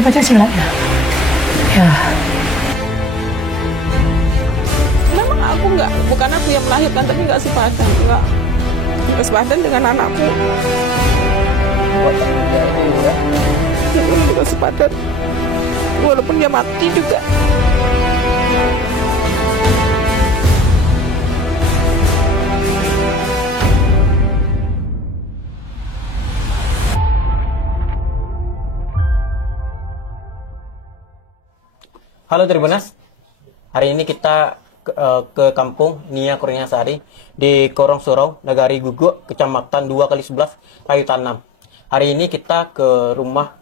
Pancasila ya. Ya. Memang aku bukan aku yang melahirkan, tapi nggak sepadan, nggak sepadan dengan anakku. Nggak sepadan, walaupun dia mati juga. Halo Tribuners, hari ini kita ke kampung Nia Kurniasari di Korong Surau, Nagari Guguk, Kecamatan 2x11, Kayu Tanam. Hari ini kita ke rumah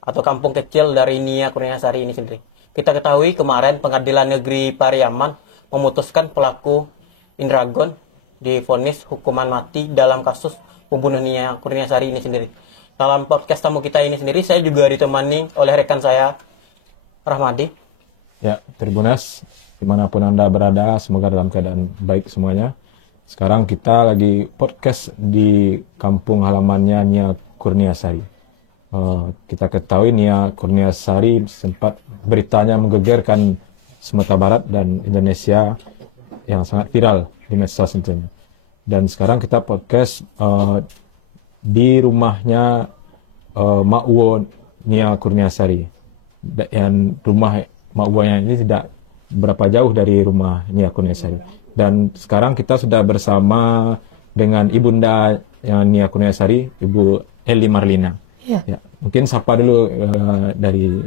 atau kampung kecil dari Nia Kurniasari ini sendiri. Kita ketahui kemarin Pengadilan Negeri Pariaman memutuskan pelaku Indragon divonis hukuman mati dalam kasus pembunuhan Nia Kurniasari ini sendiri. Dalam podcast tamu kita ini sendiri, saya juga ditemani oleh rekan saya, Rahmadi. Ya, Tribuners, dimanapun Anda berada, semoga dalam keadaan baik semuanya. Sekarang kita lagi podcast di kampung halamannya Nia Kurniasari. Kita ketahui Nia Kurniasari sempat beritanya menggegerkan Sumatera Barat dan Indonesia yang sangat viral di medsos tentunya. Dan sekarang kita podcast di rumahnya Mak Uwo Nia Kurniasari. Dan rumah Mak Uwonya ini tidak berapa jauh dari rumah Nia Kurniasari. Dan sekarang kita sudah bersama dengan ibunda Nia Kurniasari, Ibu Eli Marlina. Ya. Ya, mungkin sapa dulu dari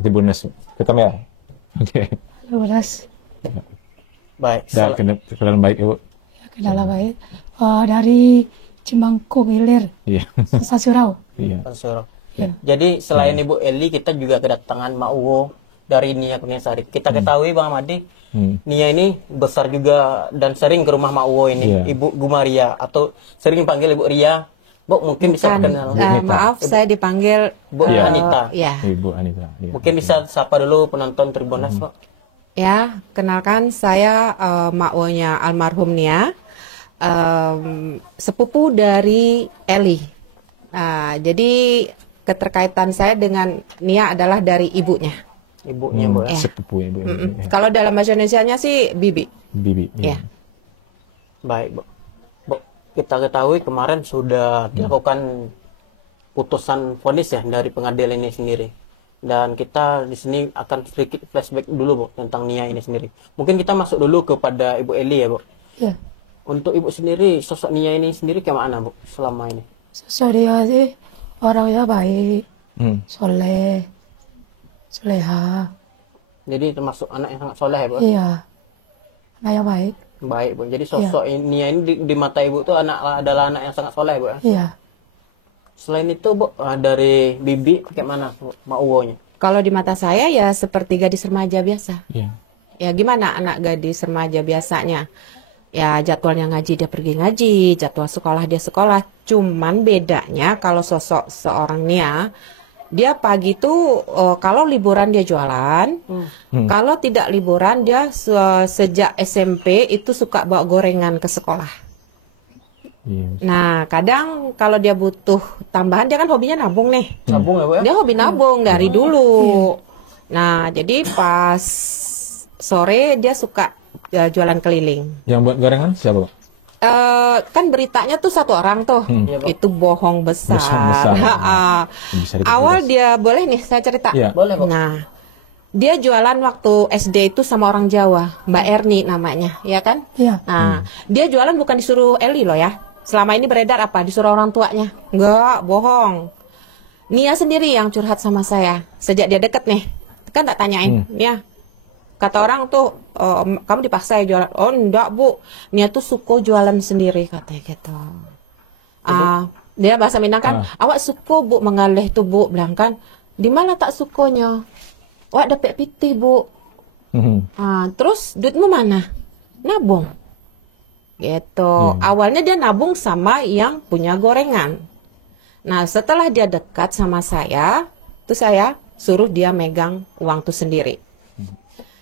Tribuners. Kita ya. Oke. Halo Mas. Baik. Kenalan baik Ibu. Ya, kendala baik. Dari Cimangkung Hilir, Iya. Sasurau. Iya. Surau. Ya. Jadi selain Ibu Eli, kita juga kedatangan Mak Uwo dari Nia Kurniasari. Kita ketahui Bang Madi, Nia ini besar juga dan sering ke rumah Mak Uwo ini, Iya. Ibu Gumaria, atau sering panggil Ibu Ria. Bu, mungkin bisa kenal. Maaf, saya dipanggil Bu Anita. Ya. Ibu Anita. Iya. Mungkin bisa sapa dulu penonton Tribuners, Pak. Ya, kenalkan saya Mak Uwonya almarhum Nia, sepupu dari Eli. Nah, jadi keterkaitan saya dengan Nia adalah dari ibunya. Ibunya, Bu. Ya. Sepupu ya, Bu. Ya. Kalau dalam bahasa Indonesianya sih bibi. Bibi. Ya. Baik, Bu. Bu, kita ketahui kemarin sudah dilakukan putusan vonis ya dari pengadilan ini sendiri. Dan kita di sini akan sedikit flashback dulu, Bu, tentang Nia ini sendiri. Mungkin kita masuk dulu kepada Ibu Eli ya, Bu. Ya. Untuk Ibu sendiri, sosok Nia ini sendiri kayak mana, Bu, selama ini? Sosok dia sih orangnya baik, soleh, soleha. Jadi termasuk anak yang sangat soleh ya, Bu? Iya. Anak yang baik. Baik, Bu. Jadi sosok Nia ini di mata Ibu tuh adalah anak yang sangat soleh, Bu. Ya? Iya. Selain itu, Bu, dari Bibi, kayak mana, Bu, Mak Uwonya? Kalau di mata saya ya seperti gadis remaja biasa. Iya. Ya gimana anak gadis remaja biasanya? Ya jadwalnya ngaji dia pergi ngaji, jadwal sekolah dia sekolah. Cuman bedanya kalau sosok seorang Nia, dia pagi tuh kalau liburan dia jualan, kalau tidak liburan dia sejak SMP itu suka bawa gorengan ke sekolah. Iya. Nah kadang kalau dia butuh tambahan, dia kan hobinya nabung nih. Nabung ya, Bu? Ya? Dia hobi nabung dari dulu. Nah jadi pas sore dia suka jualan keliling. Yang buat gorengan siapa, Bu? Kan beritanya tuh satu orang tuh, Iya, Pak. itu bohong besar. Bohong besar. Awal Bisa diperjelas. dia boleh nih saya cerita. Iya. Boleh, Bu. Nah, dia jualan waktu SD itu sama orang Jawa, Mbak Erni namanya, ya kan? Iya. Nah, dia jualan bukan disuruh Eli loh ya. Selama ini beredar apa? Disuruh orang tuanya. Enggak, bohong. Nia sendiri yang curhat sama saya. Sejak dia deket nih, kan tak tanyain, Nia. Kata orang tuh, kamu dipaksa ya jualan. Oh enggak, Bu. Nia tuh suko jualan sendiri, katanya gitu. Dia bahasa Minang kan, awak suko, Bu, mengalih tuh, Bu. Bilang kan, di mana tak sukonya? Awak dapat pitih, Bu. Terus duitmu mana? Nabung. Gitu. Awalnya dia nabung sama yang punya gorengan. Nah, setelah dia dekat sama saya, tuh saya suruh dia megang uang tuh sendiri.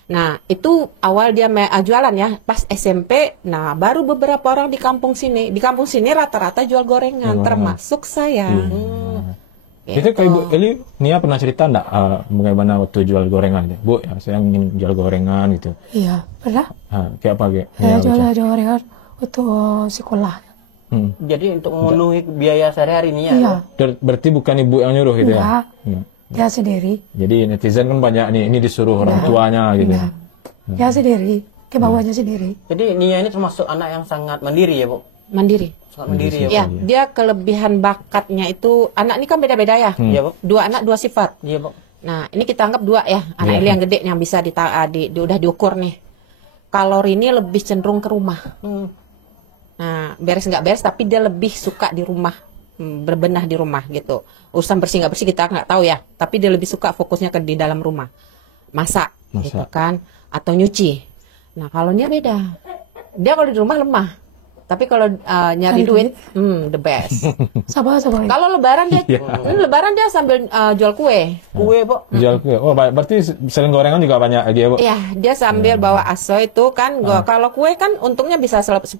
Nah, itu awal dia jualan ya, pas SMP. Nah, baru beberapa orang di kampung sini. Di kampung sini rata-rata jual gorengan, termasuk saya. Itu kayak Ibu Eli, Nia pernah cerita enggak bagaimana waktu jual gorengan gitu? Bu, ya, saya ingin jual gorengan gitu. Iya, pernah. Kayak apa kayak? Saya jual gorengan untuk sekolah. Jadi untuk memenuhi biaya sehari-hari Nia. Iya. Berarti bukan Ibu yang nyuruh gitu Enggak. ya? Enggak. Dia sendiri. Jadi netizen kan banyak nih, ini disuruh orang tuanya gitu. Enggak. Dia sendiri. Kemauannya sendiri. Jadi Nia ini termasuk anak yang sangat mandiri ya, Bu? Mandiri. Sangat mandiri ya, Bu? Ya, dia kelebihan bakatnya itu, anak ini kan beda-beda ya. Iya, Bu? 2 anak 2 sifat. Iya, Bu. Nah, ini kita anggap 2 ya. Anak Eli yang gede yang bisa udah diukur nih. Kalau Rini lebih cenderung ke rumah. Nah, beres nggak beres, tapi dia lebih suka di rumah, berbenah di rumah gitu. Urusan bersih nggak bersih kita nggak tahu ya. Tapi dia lebih suka fokusnya ke di dalam rumah, masak. Gitu kan, atau nyuci. Nah, kalau dia beda. Dia kalau di rumah lemah. Tapi kalau nyari duit, the best. Sabar. Kalau lebaran dia sambil jual kue. Kue, Bu. Jual kue. Oh, berarti selain gorengan juga banyak lagi ya, Bu? Iya, dia sambil bawa aso itu kan. Kalau kue kan untungnya bisa 10.000,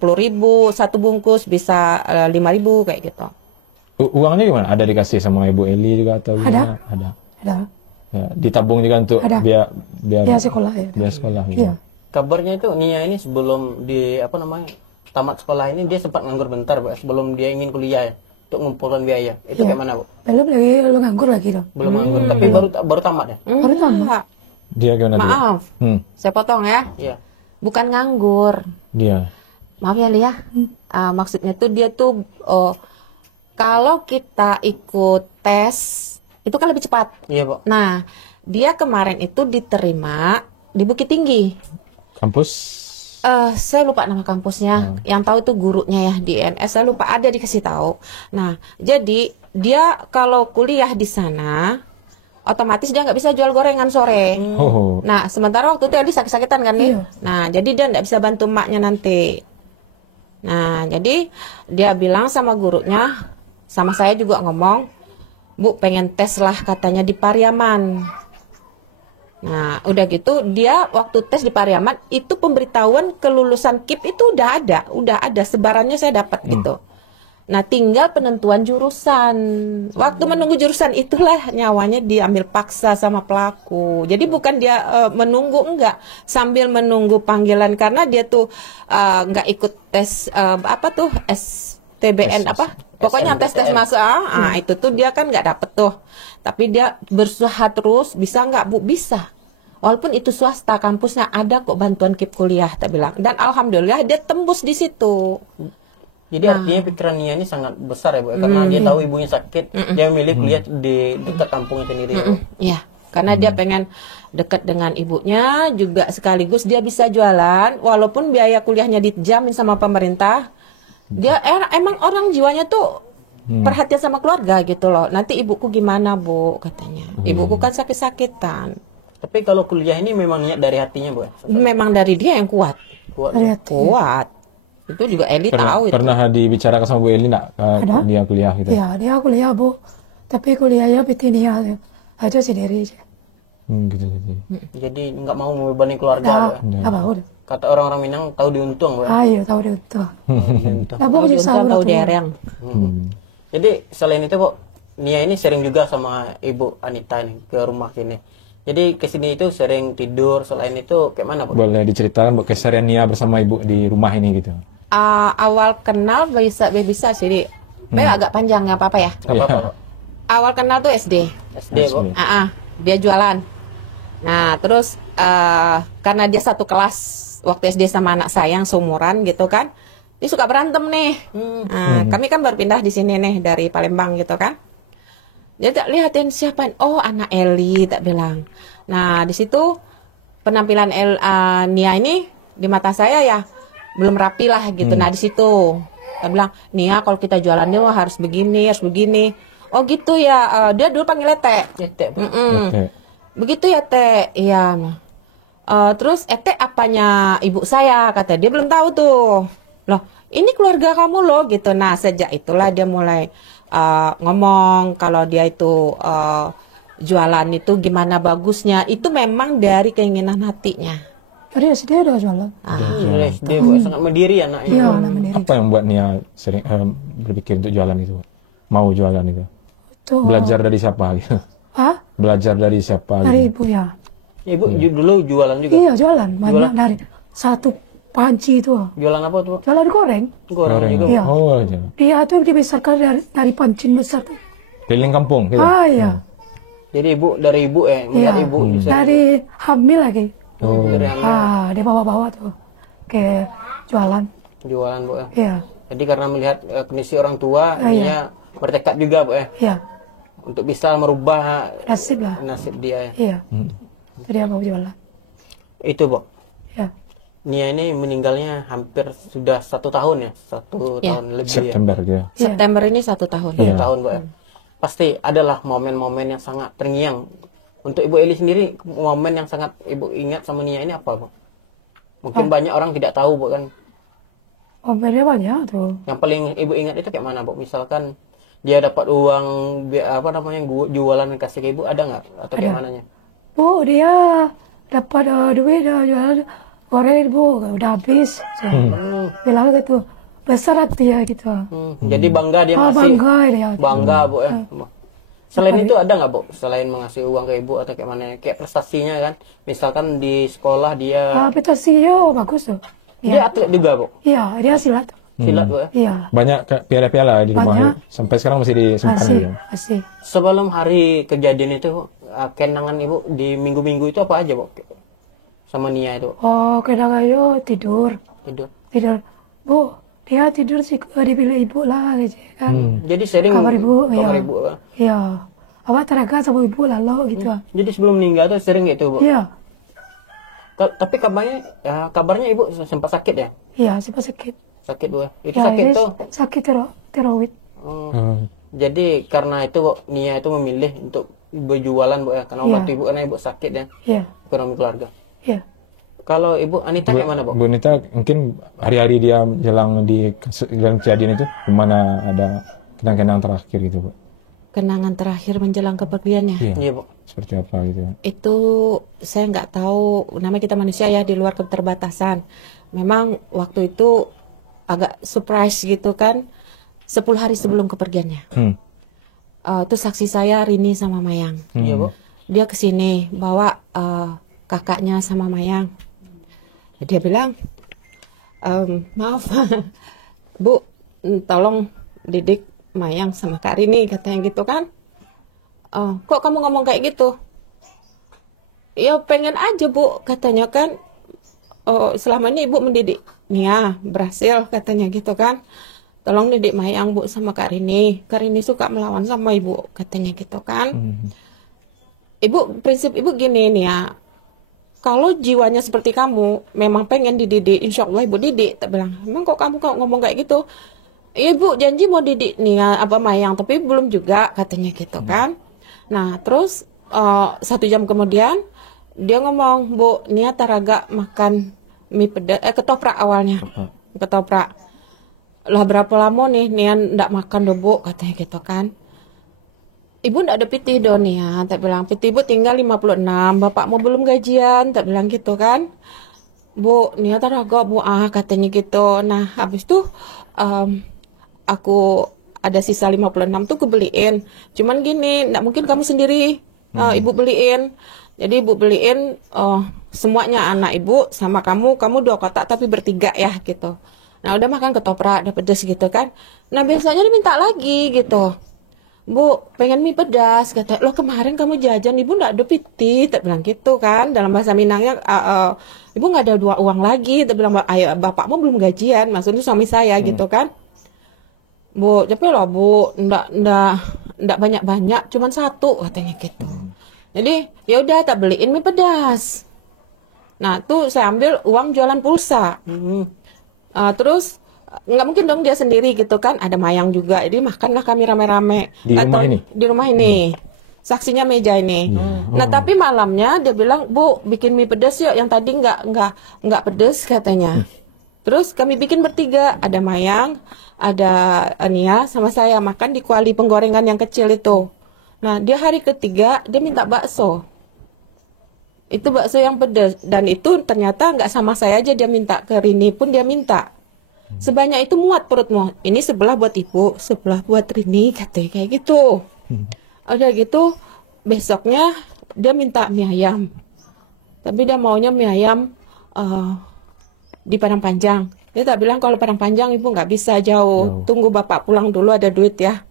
satu bungkus bisa 5.000 kayak gitu. Uangnya gimana? Ada dikasih sama Ibu Eli juga atau gimana? Ada. Ya, ditabung juga untuk Ada. biar sekolah ya. biar sekolah gitu. Iya. Kabarnya itu Nia ini sebelum tamat sekolah ini dia sempat nganggur bentar, Bu, sebelum dia ingin kuliah ya, untuk mengumpulkan biaya. Itu kayak mana, Bu? Belum nganggur lagi dong. Belum nganggur, tapi baru tamat ya? Baru tamat. Enggak. Dia gimana dia? Maaf, saya potong ya. Iya. Bukan nganggur. Dia. Maaf ya Lia. Maksudnya tuh dia tuh kalau kita ikut tes itu kan lebih cepat. Iya, Bu. Nah, dia kemarin itu diterima di Bukit Tinggi. Kampus? Saya lupa nama kampusnya. Yang tahu itu gurunya ya di INS. Saya lupa, ada dikasih tahu. Nah, jadi dia kalau kuliah di sana, otomatis dia nggak bisa jual gorengan sore. Nah, sementara waktu itu Eli sakit-sakitan kan nih. Iya. Nah, jadi dia nggak bisa bantu emaknya nanti. Nah, jadi dia bilang sama gurunya, sama saya juga ngomong, Bu, pengen tes lah katanya di Pariaman. Nah, udah gitu dia waktu tes di Pariaman itu pemberitahuan kelulusan KIP itu udah ada sebarannya saya dapat gitu. Nah, tinggal penentuan jurusan. Waktu menunggu jurusan itulah nyawanya diambil paksa sama pelaku. Jadi bukan dia menunggu, enggak, sambil menunggu panggilan karena dia tuh enggak ikut tes STBN apa? Pokoknya tes masuk. Itu tuh dia kan nggak dapet tuh. Tapi dia berusaha terus, bisa nggak Bu? Bisa. Walaupun itu swasta, kampusnya ada kok bantuan KIP kuliah, tak bilang. Dan alhamdulillah dia tembus di situ. Jadi artinya pikiran Nia ini sangat besar ya, Bu, karena dia tahu ibunya sakit, dia memilih kuliah di dekat kampungnya sendiri. Ya, Bu. Iya, karena dia pengen dekat dengan ibunya, juga sekaligus dia bisa jualan, walaupun biaya kuliahnya dijamin sama pemerintah. Dia emang orang jiwanya tuh perhatian sama keluarga gitu loh. Nanti ibuku gimana, Bu, katanya. Ibuku kan sakit-sakitan. Tapi kalau kuliah ini memang niat dari hatinya, Bu. Memang dari dia yang kuat. Kuat. Itu juga Eli tahu itu. Pernah dibicarakan sama Bu Eli enggak dia kuliah gitu? Iya, dia kuliah, Bu. Tapi kuliahnya Bitinia aja sendiri aja. Gitu. Jadi nggak mau membebani keluarga, Bu. Nggak mau. Kata orang-orang Minang, tahu diuntung, Bu. Iya, tahu dia untung. Nah, Bu nyesal Tahu dereng. Jadi selain itu, Bu, Nia ini sering juga sama Ibu Anita nih ke rumah sini. Jadi kesini itu sering tidur. Selain itu kayak mana, Bu? Boleh diceritakan Bu keseharian Nia bersama Ibu di rumah ini gitu? Awal kenal bisa sih, Di. Agak panjang nggak apa-apa ya. Nggak apa-apa, Bu. Awal kenal tuh SD. SD, Bu. Dia jualan. Nah, terus karena dia satu kelas waktu SD sama anak saya yang seumuran gitu kan, dia suka berantem nih. Kami kan baru pindah di sini nih dari Palembang gitu kan. Dia tak lihatin siapa, oh anak Eli, tak bilang. Nah, di situ penampilan Nia ini di mata saya ya belum rapi lah gitu. Nah, di situ dia bilang, Nia kalau kita jualannya harus begini, harus begini. Oh gitu ya, dia dulu panggilnya Teh. Begitu ya Teh, iya. Terus Teh apanya ibu saya, kata dia belum tahu tuh. Loh, ini keluarga kamu loh gitu. Nah, sejak itulah dia mulai ngomong kalau dia itu jualan itu gimana bagusnya. Itu memang dari keinginan hatinya. Dari SD udah jualan. SD, Bu, sangat mandiri anaknya. Iya, anak mandiri. Apa yang buat Nia sering berpikir untuk jualan itu? Mau jualan itu? Tuh. Belajar dari siapa? Gitu? Hah? Belajar dari siapa? Dari Gitu? ibu ya. Ibu dulu jualan juga. Iya jualan banyak dari satu panci itu. Jualan apa tuh? Jualan goreng. Goreng juga. Iya. Oh, iya. Dia tuh dibesarkan dari panci besar tuh. Keliling kampung. Gitu? Ah iya. Jadi dari ibu melihat Iya. ibu bisa Dari hamil lagi. Oh. dari hamil Ah dia bawa-bawa tuh ke jualan. jualan Bu ya. Iya. Jadi karena melihat kondisi orang tua, Ah, iya. dia bertekad juga Bu ya Iya. untuk bisa merubah Nasib lah. nasib dia ya. Iya. Itu dia mau jualan. Itu Bu. Iya. Nia ini meninggalnya hampir sudah 1 tahun ya, 1 Ya. tahun lebih ya. September dia. Iya. September ini 1 tahun. 1 tahun Bu ya. Pasti adalah momen-momen yang sangat terngiang. Untuk Ibu Eli sendiri, momen yang sangat Ibu ingat sama Nia ini apa Bu? Mungkin banyak orang tidak tahu Bu kan. Omelnya banyak tuh. Yang paling Ibu ingat itu kayak mana Bu? Misalkan dia dapat uang apa namanya jualan kasih ke Ibu, ada nggak? Atau kayak Ada. mananya? Bu dia dapat duit jualan goreng bu udah habis. Bilang gitu besar hati ya gitu. Jadi bangga dia Ah masih bangga dia. bangga Bu ya. Selain itu ada nggak Bu? Selain mengasih uang ke Ibu atau kayak mana? Kayak prestasinya kan? Misalkan di sekolah dia Prestasinya bagus tuh. dia atlet juga Bu. Iya dia silat. Silat Bu ya. Iya Banyak piala-piala di rumah. Banyak. Sampai sekarang masih disimpan. masih Gitu. masih. Sebelum hari kejadian itu kenangan Ibu di minggu-minggu itu apa aja Bu? Sama Nia itu Oh kadang ayo tidur tidur. bu dia tidur sih dipilih ibu lah gitu kan. Jadi sering Kamar ibu, kamar iya. ibu. Iya apa tenaga sama ibu lalu gitu. Jadi sebelum meninggal tuh sering gitu Bu. Iya Tapi kabarnya Ibu sempat sakit ya? iya sempat sakit. Sakit Bu. Itu Ya, sakit ini tuh. sakit tiroid. Jadi karena itu Bu, Nia itu memilih untuk berjualan Bu ya, karena Iya. waktu Ibu karena Ibu sakit ya, Iya ekonomi keluarga. iya. Kalau Ibu Anita kayak mana Bu? Bu Nita mungkin hari-hari dia jelang di dalam kejadian itu gimana ada kenang-kenang terakhir gitu Bu? Kenangan terakhir menjelang kepergiannya. Iya. Iya Bu. Seperti apa gitu ya? Itu saya nggak tahu, namanya kita manusia ya di luar keterbatasan. Memang waktu itu agak surprise gitu kan, 10 hari sebelum kepergiannya. Itu saksi saya Rini sama Mayang. Iya Bu. Dia kesini bawa kakaknya sama Mayang. Dia bilang, maaf Bu, tolong didik Mayang sama Kak Rini, katanya gitu kan. Kok kamu ngomong kayak gitu? Ya pengen aja Bu, katanya kan. Selama ini Ibu mendidik Nia, berhasil katanya gitu kan. Tolong didik Mayang Bu sama Kak Rini. Kak Rini suka melawan sama Ibu, katanya gitu kan. Ibu, prinsip Ibu gini Nia, kalau jiwanya seperti kamu, memang pengen dididik, insya Allah Ibu didik. Tak bilang, emang kok kamu ngomong kayak gitu? Ibu janji mau didik Nia apa Mayang, tapi belum juga katanya gitu kan. Nah terus 1 jam kemudian dia ngomong, Bu, Nia taraga makan mie pedas, ketoprak awalnya, ketoprak. Lah berapa lama nih Nia ndak makan do Bu, katanya gitu kan. Ibu ndak ada piti do Nia, tak bilang piti Ibu tinggal 56, bapakmu belum gajian, tak bilang gitu kan. Bu, Nia taraga Bu katanya gitu. Nah habis tuh aku ada sisa 56 tuh kebeliin. Cuman gini, nggak mungkin kamu sendiri, Ibu beliin. Jadi Ibu beliin semuanya anak Ibu sama kamu 2 kotak tapi bertiga ya gitu. Nah udah makan ketoprak, udah pedes gitu kan. Nah biasanya diminta lagi gitu. Bu, pengen mie pedas, kata. Loh kemarin kamu jajan, Ibu nggak ada piti, tak bilang gitu kan. Dalam bahasa Minangnya, Ibu nggak ada 2 uang lagi, tak bilang, ayo bapakmu belum gajian, maksudnya suami saya gitu kan. Bu, tapi loh Bu, ndak banyak-banyak, cuman 1 katanya gitu. Jadi ya udah tak beliin mie pedas. Nah tuh saya ambil uang jualan pulsa. Terus nggak mungkin dong dia sendiri gitu kan, ada Mayang juga, jadi makanlah kami rame-rame Di rumah ini? Di rumah ini. Saksinya meja ini. Nah tapi malamnya dia bilang, Bu bikin mie pedas yuk, yang tadi nggak pedas katanya. Terus kami bikin bertiga, ada Mayang, ada Nia sama saya, makan di kuali penggorengan yang kecil itu. Nah dia hari ketiga dia minta bakso. Itu bakso yang pedas, dan itu ternyata nggak sama saya aja, dia minta ke Rini pun dia minta. Sebanyak itu muat perutmu. Ini sebelah buat Ibu, sebelah buat Rini, katanya kayak gitu. Udah gitu besoknya dia minta mie ayam. Tapi dia maunya mie ayam di Padang Panjang. Dia tak bilang kalau Padang Panjang ibu nggak bisa jauh. Tunggu bapak pulang dulu ada duit ya.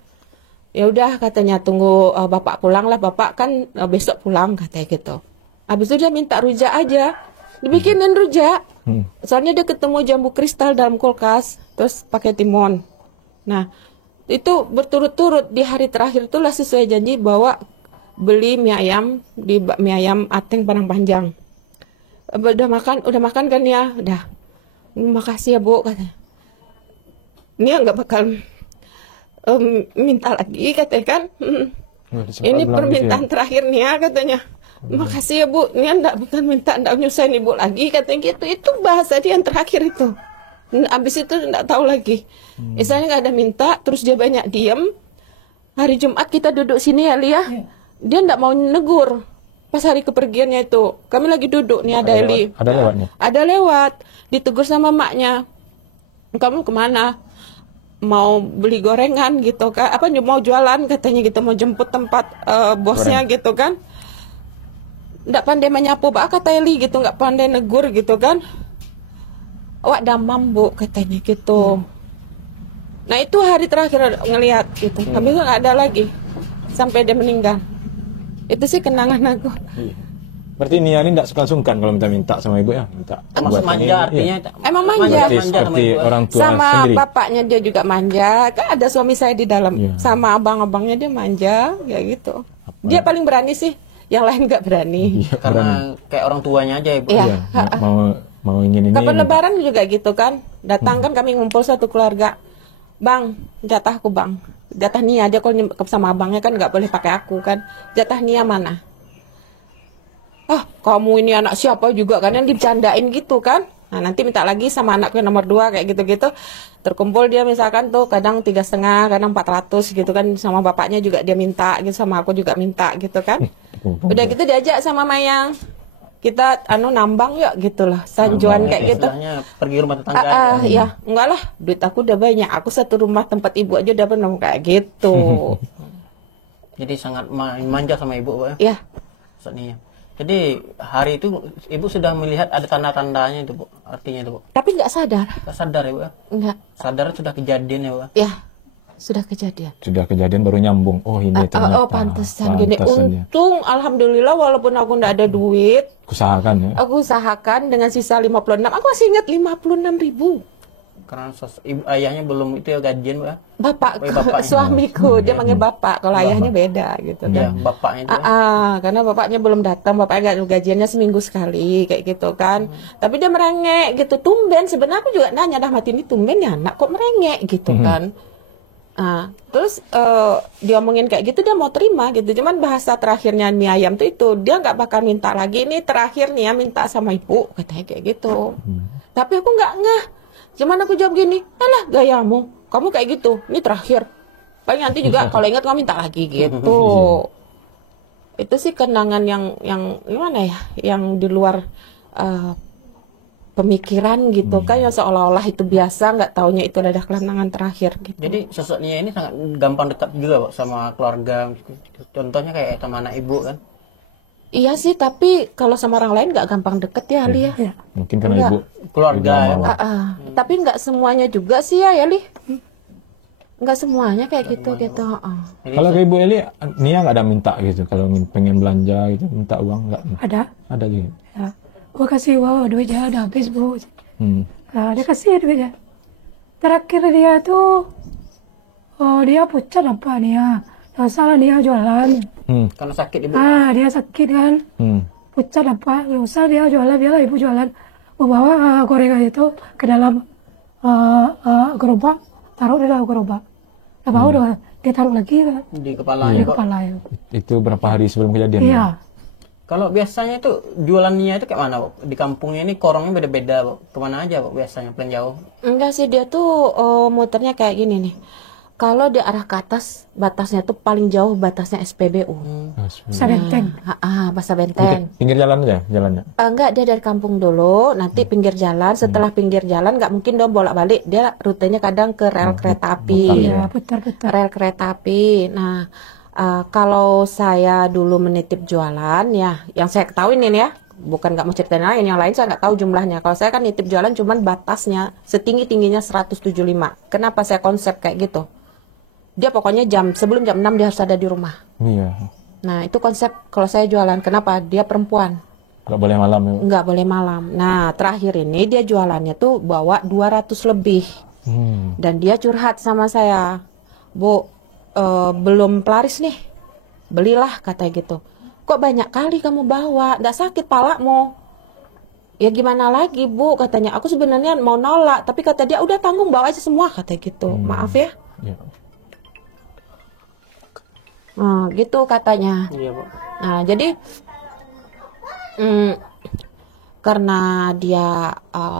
Ya udah katanya tunggu bapak pulang lah. Bapak kan besok pulang katanya gitu. Habis itu dia minta rujak aja. Dibikinin rujak. Soalnya dia ketemu jambu kristal dalam kulkas. Terus pakai timun. Nah itu berturut-turut di hari terakhir itulah sesuai janji bawa beli mie ayam di mie ayam Ateng Padang Panjang. Udah makan kan ya, udah. Makasih ya Bu katanya. Nia nggak bakal minta lagi katanya kan. Ini permintaan terakhir Nia katanya. Makasih ya Bu, Nia nggak bakal nyusahin Ibu lagi katanya gitu. Itu bahasa dia yang terakhir itu. Abis itu nggak tahu lagi. Misalnya nggak ada minta, terus dia banyak diem. Hari Jumat kita duduk sini ya Lia. Dia nggak mau negur. Pas hari kepergiannya itu, kami lagi duduk nih ada Eli. Ada lewatnya? Ada lewat. Ditegur sama maknya. Kamu kemana? Mau beli gorengan gitu kan? Apa mau jualan katanya gitu, mau jemput tempat bosnya gitu kan? Nggak pandai menyapu Pak kata Eli gitu, nggak pandai negur gitu kan? Wak damam Bu katanya gitu. Nah itu hari terakhir ngelihat gitu. Habis itu nggak ada lagi sampai dia meninggal. Itu sih kenangan aku. Berarti Nia ini tidak sungkan kalau minta sama ibu ya, minta. Termasuk manja artinya. Emang manja. Seperti orang tua sama sendiri. bapaknya dia juga manja. Kan ada suami saya di dalam. Iya. Sama abang-abangnya dia manja, kayak gitu. Dia paling berani sih. Yang lain nggak berani. Iya, Karena kayak orang tuanya aja Ibu. Iya. Mau ingin ini. Kapan lebaran juga gitu kan. Datang kan kami ngumpul satu keluarga. Bang, jatahku bang. Jatah Nia, dia kalau sama abangnya kan nggak boleh pakai aku kan. Jatah Nia mana? Ah, kamu ini anak siapa juga kan, yang dibercandain gitu kan. Nah nanti minta lagi sama anaknya nomor 2 kayak gitu-gitu. Terkumpul dia misalkan tuh kadang 3,5, kadang 400 gitu kan. Sama bapaknya juga dia minta gitu, sama aku juga minta gitu kan. Udah gitu diajak sama Mayang. Kita nambang ya gitulah, sanjuan kayak gitu. Istilahnya pergi rumah tetangga. Ya, enggak lah, duit aku udah banyak. Aku satu rumah tempat ibu aja udah pernah kayak gitu. Jadi sangat manja sama ibu Pak. Ya, Maksudnya. Jadi hari itu ibu sudah melihat ada tanda-tandanya itu Bu. Artinya itu Bu. tapi nggak sadar. Nggak sadar ya Bu. Enggak. Sadar sudah kejadian ya Bu. Ya, sudah kejadian. Sudah kejadian baru nyambung. Oh ini ternyata. Pantesan gini. Pantesannya. Untung, alhamdulillah walaupun aku nggak ada duit, Usahakan ya. aku usahakan dengan sisa 56. Aku masih ingat 56.000. Karena ibu ayahnya belum itu ya gajian Bu. Bapak, Bapaknya. suamiku, dia manggil bapak. Kalau ayahnya beda gitu Ya, kan. bapaknya itu. Karena bapaknya belum datang, bapaknya nggak gajiannya seminggu sekali kayak gitu kan. Tapi dia merengek gitu, tumben. Sebenarnya aku juga nanya, dah mati ini tumben ya anak kok merengek gitu kan. Terus dia omongin kayak gitu, dia mau terima gitu. Cuman bahasa terakhirnya mie ayam tuh itu, dia nggak bakal minta lagi. Ini terakhir nih ya minta sama ibu, katanya kayak gitu. Tapi aku nggak ngeh. Cuman aku jawab gini, alah gayamu, kamu kayak gitu, ini terakhir. Paling nanti juga kalau ingat kamu minta lagi gitu. Itu sih kenangan yang gimana ya, yang di luar pemikiran gitu kan, yang seolah-olah itu biasa, nggak taunya itu ada kenangan terakhir gitu. Jadi sosoknya ini sangat gampang dekat juga Pak sama keluarga. Contohnya kayak sama anak ibu kan. Iya sih, tapi kalau sama orang lain nggak gampang deket ya Ali ya. Mungkin karena Enggak. ibu Keluarga ya. Tapi nggak semuanya juga sih ya Li. Nggak semuanya kayak gitu gitu. Kalau ke Ibu Eli, Nia nggak ada minta gitu. Kalau pengen belanja gitu, minta uang nggak? Ada. Ada juga. Ya. Gua kasih uang duitnya udah habis Bu. Nah, dia kasih duitnya. Terakhir dia tuh, dia pucat apa dia? Nggak salah dia jualan. Karena sakit ibu. Dia sakit kan. Pucat apa? Nggak usah dia jualan, biarlah ibu jualan. Membawa gorengan itu ke dalam gerobak, taruh di dalam gerobak. Nah, baru dia taruh lagi kan, Di kepalanya di Pak. kepala ya. Itu berapa hari sebelum kejadian? Iya. Kalau biasanya itu jualannya itu kayak mana Pak? Di kampungnya ini korongnya beda-beda Pak. Kemana aja Pak biasanya paling jauh? Enggak sih, dia tuh muternya kayak gini nih. Kalau di arah ke atas, batasnya tuh paling jauh batasnya SPBU. Sabenteng. Pasar Benteng. Pinggir jalan aja jalannya. Enggak, dia dari kampung dulu, nanti pinggir jalan. Setelah pinggir jalan, nggak mungkin dong bolak-balik. Dia rutenya kadang ke rel kereta api. Iya, putar-putar. Rel kereta api. Nah, Kalau saya dulu menitip jualan ya, yang saya ketahui nih ya, bukan nggak mau ceritain lain, yang lain saya nggak tahu jumlahnya. Kalau saya kan nitip jualan cuman batasnya setinggi-tingginya 175. Kenapa saya konsep kayak gitu? Dia pokoknya sebelum jam 6 dia harus ada di rumah. Iya. Nah, itu konsep kalau saya jualan. Kenapa? Dia perempuan. Nggak boleh malam ya. Nggak boleh malam. Nah, terakhir ini dia jualannya tuh bawa 200 lebih. Dan dia curhat sama saya. Bu, belum pelaris nih. Belilah, kata gitu. Kok banyak kali kamu bawa? Nggak sakit palakmu? Ya gimana lagi, Bu? Katanya, aku sebenarnya mau nolak. Tapi kata dia, udah tanggung, bawa aja semua, kata gitu. Maaf ya. Iya. Nah, gitu katanya. Iya, Bu. Nah, jadi karena dia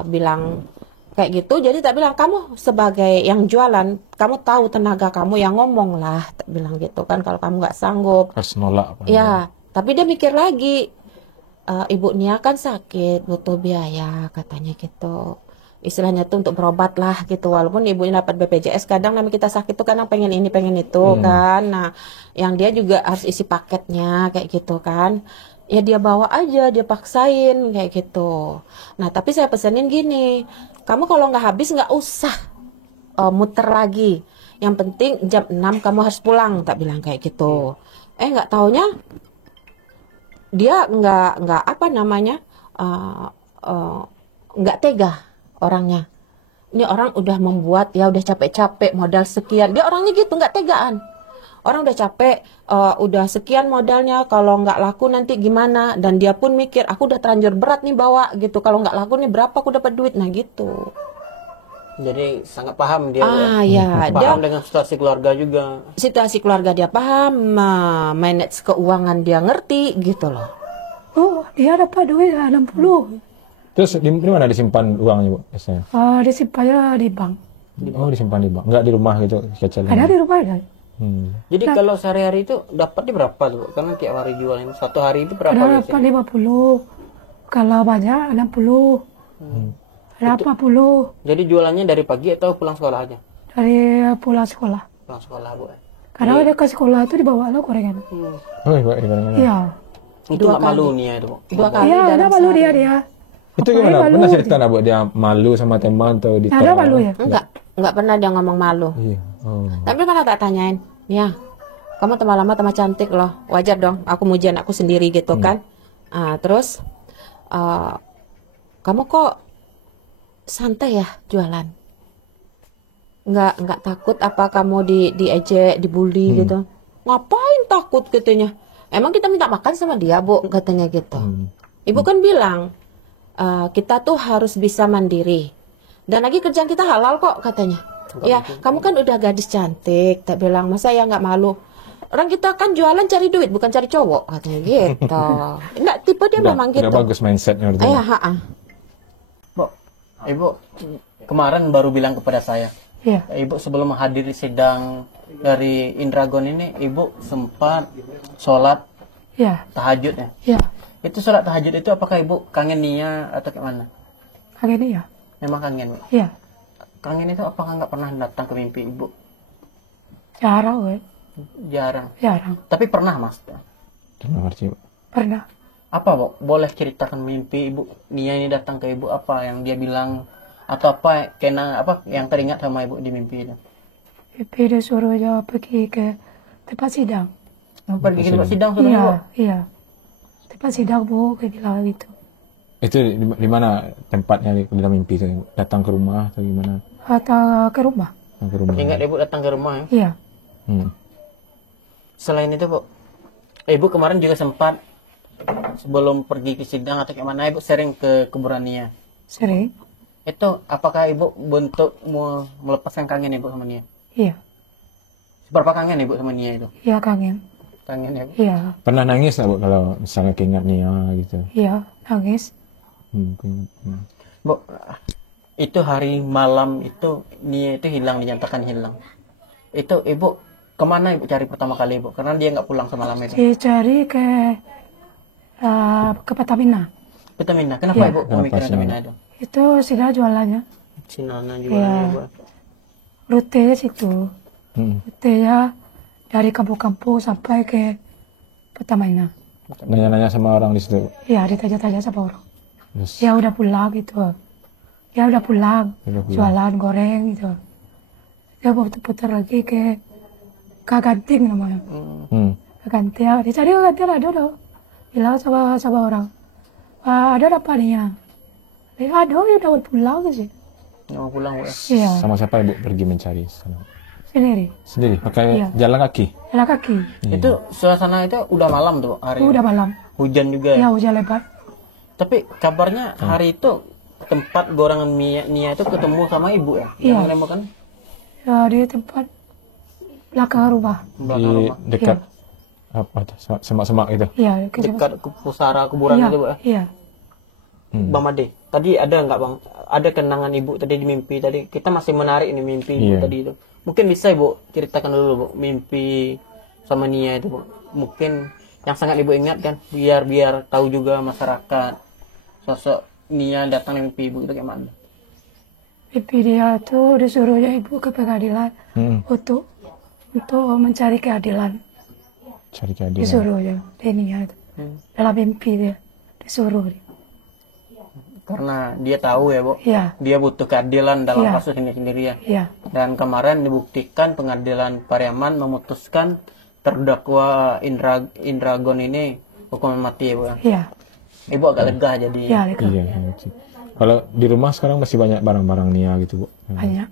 bilang kayak gitu, jadi tak bilang, kamu sebagai yang jualan, kamu tahu tenaga kamu, yang ngomong lah, tak bilang gitu kan, kalau kamu nggak sanggup. Harus nolak. Ya, tapi dia mikir lagi, Ibu Nia kan sakit, butuh biaya, katanya gitu. Istilahnya tuh untuk berobat lah gitu, walaupun ibunya dapat BPJS, kadang namanya kita sakit tuh kadang pengen ini pengen itu kan. Nah, yang dia juga harus isi paketnya kayak gitu kan. Ya dia bawa aja, dia paksain kayak gitu. Nah, tapi saya pesenin gini, kamu kalau nggak habis nggak usah muter lagi. Yang penting jam 6 kamu harus pulang, tak bilang kayak gitu. Nggak taunya dia nggak apa namanya, nggak tega orangnya. Ini orang udah membuat, ya udah capek-capek modal sekian. Dia orangnya gitu, nggak tegaan. Orang udah capek, udah sekian modalnya, kalau nggak laku nanti gimana? Dan dia pun mikir, aku udah terlanjur berat nih bawa gitu. Kalau nggak laku nih berapa aku dapat duit? Nah gitu. Jadi sangat paham dia. Ya, Paham dia dengan situasi keluarga juga. situasi keluarga dia paham, manage keuangan dia ngerti gitu loh. Oh, dia dapat duit 60. Terus di mana disimpan uangnya, Bu? Biasanya? Disimpannya di bank. Oh, disimpan di bank. Nggak di rumah gitu, kecil. Ada di rumah ada. Jadi kalau sehari-hari itu dapatnya berapa tuh? Karena tiap hari jual ini. Satu hari itu berapa Ada biasanya? dapat 50. Kalau banyak 60. Ada 40 Jadi jualannya dari pagi atau pulang sekolah aja? dari pulang sekolah. Pulang sekolah, Bu. Kadang ada ke sekolah itu dibawa lo gorengan. Oh, iya, iya. Iya. Itu nggak malu nih ya, itu, Bu. 2 kali Iya, ada dalam malu sehari. dia. Itu Apalagi gimana? malu Pernah dia. cerita nggak, Bu? Dia malu sama teman atau di Ada malu ya? Enggak pernah dia ngomong malu. Iya. Oh. Tapi kalau tak tanyain, ya, kamu tambah lama tambah cantik loh. Wajar dong, aku muji anakku sendiri gitu kan. Terus, kamu kok santai ya jualan? Nggak takut apa kamu diejek, dibully gitu? Ngapain takut katanya? Emang kita minta makan sama dia, Bu, katanya gitu. Ibu kan bilang, kita tuh harus bisa mandiri. Dan lagi kerjaan kita halal kok, katanya. Ya, kamu kan udah gadis cantik, tak bilang, masa ya nggak malu? Orang kita kan jualan cari duit, bukan cari cowok, katanya gitu. Enggak, tipe dia memang gitu. Udah bagus mindsetnya. Bu, Ibu kemarin baru bilang kepada saya, Iya. Ibu sebelum menghadiri sidang dari Indragon ini, Ibu sempat sholat Iya. tahajud ya. Iya. Itu sholat tahajud itu apakah Ibu kangen Nia atau gimana? Kayak ini ya. Memang kangen, Bu. Iya. Kangen itu apakah nggak pernah datang ke mimpi Ibu? Jarang, we. Jarang. Jarang. Tapi pernah, Mas. Terima kasih, Bu. Pernah. Apa, Bu? Boleh ceritakan mimpi Ibu? Nia ini datang ke Ibu, apa yang dia bilang? Atau apa yang teringat sama Ibu di mimpi itu? Pipi disuruh dia pergi ke tempat sidang. Pergi ke tempat sidang sudah, Iya, Bu? iya. Tempat sidang, Bu, kayak bilang gitu. Itu di mana tempatnya di dalam mimpi itu? Datang ke rumah atau gimana? Atau ke rumah. Datang ke rumah. Ingat Ibu datang ke rumah ya? Iya. Selain itu, Bu, Ibu kemarin juga sempat sebelum pergi ke sidang atau kemana, Ibu sering ke kuburan Nia. Sering. Itu apakah Ibu bentuk melepaskan kangen Ibu sama Nia? Iya. Seberapa kangen Ibu sama Nia itu? Iya, kangen. Kangen ya, Bu? Iya. Pernah nangis nggak, Bu, kalau misalnya keingat Nia gitu? Iya, nangis. Bu, itu hari malam itu Nia itu hilang, dinyatakan hilang. Itu Ibu kemana Ibu cari pertama kali, Ibu? Karena dia nggak pulang semalam itu. Dicari ke Pertamina. Pertamina. Kenapa Iya. Ibu memikirkan Pertamina itu? Itu sudah jualannya. Sinana juga Iya. Ibu. Rutenya situ. Rutenya dari kampung-kampung sampai ke Pertamina. Nanya-nanya sama orang di situ. Ya, ditanya-tanya sama orang. Terus, Ya udah pulang gitu. Ya udah pulang, Udah pulang. jualan goreng gitu. Dia putar-putar lagi ke Kaganting namanya. Kaganting, dicari Kaganting ada dong. Bilang sama orang, ada apa nih ya? Ada ya udah pulang sih. Mau pulang Bu ya. Iya, sama siapa ibu pergi mencari sana? sendiri. Sendiri, pakai Iya. jalan kaki. Jalan kaki. Itu suasana itu udah malam tuh hari. Udah malam. Hujan juga ya. Ya hujan lebat. Tapi kabarnya hari itu tempat gorengan Nia itu ketemu sama ibu ya? Iya. Yang menemukan Ya, di tempat belakang rumah. belakang Di rumah. dekat apa tuh, semak-semak itu. Iya, ke Dekat ke pusara kuburan Iya, itu Bu ya? iya. Bang Made, tadi ada nggak Bang? Ada kenangan ibu tadi di mimpi tadi. Kita masih menarik ini mimpi ibu Iya. tadi itu. Mungkin bisa Ibu ceritakan dulu Bu mimpi sama Nia itu Bu. Mungkin yang sangat ibu ingat kan, biar tahu juga masyarakat sosok Nia datang di mimpi ibu itu kayak mana? Mimpi dia tuh disuruhnya ibu ke pengadilan untuk mencari keadilan. Cari keadilan. Disuruh ya, Nia itu. Dalam mimpi dia disuruh dia. Karena dia tahu ya Bu, Iya, dia butuh keadilan dalam Iya. kasus ini sendiri ya. iya, Dan kemarin dibuktikan pengadilan Pariaman memutuskan terdakwa Indragon ini hukuman mati ya Bu ya. iya, Ibu agak lega jadi. iya, Leka. Iya, ngerti. Kalau di rumah sekarang masih banyak barang-barang Nia gitu, Bu. Banyak,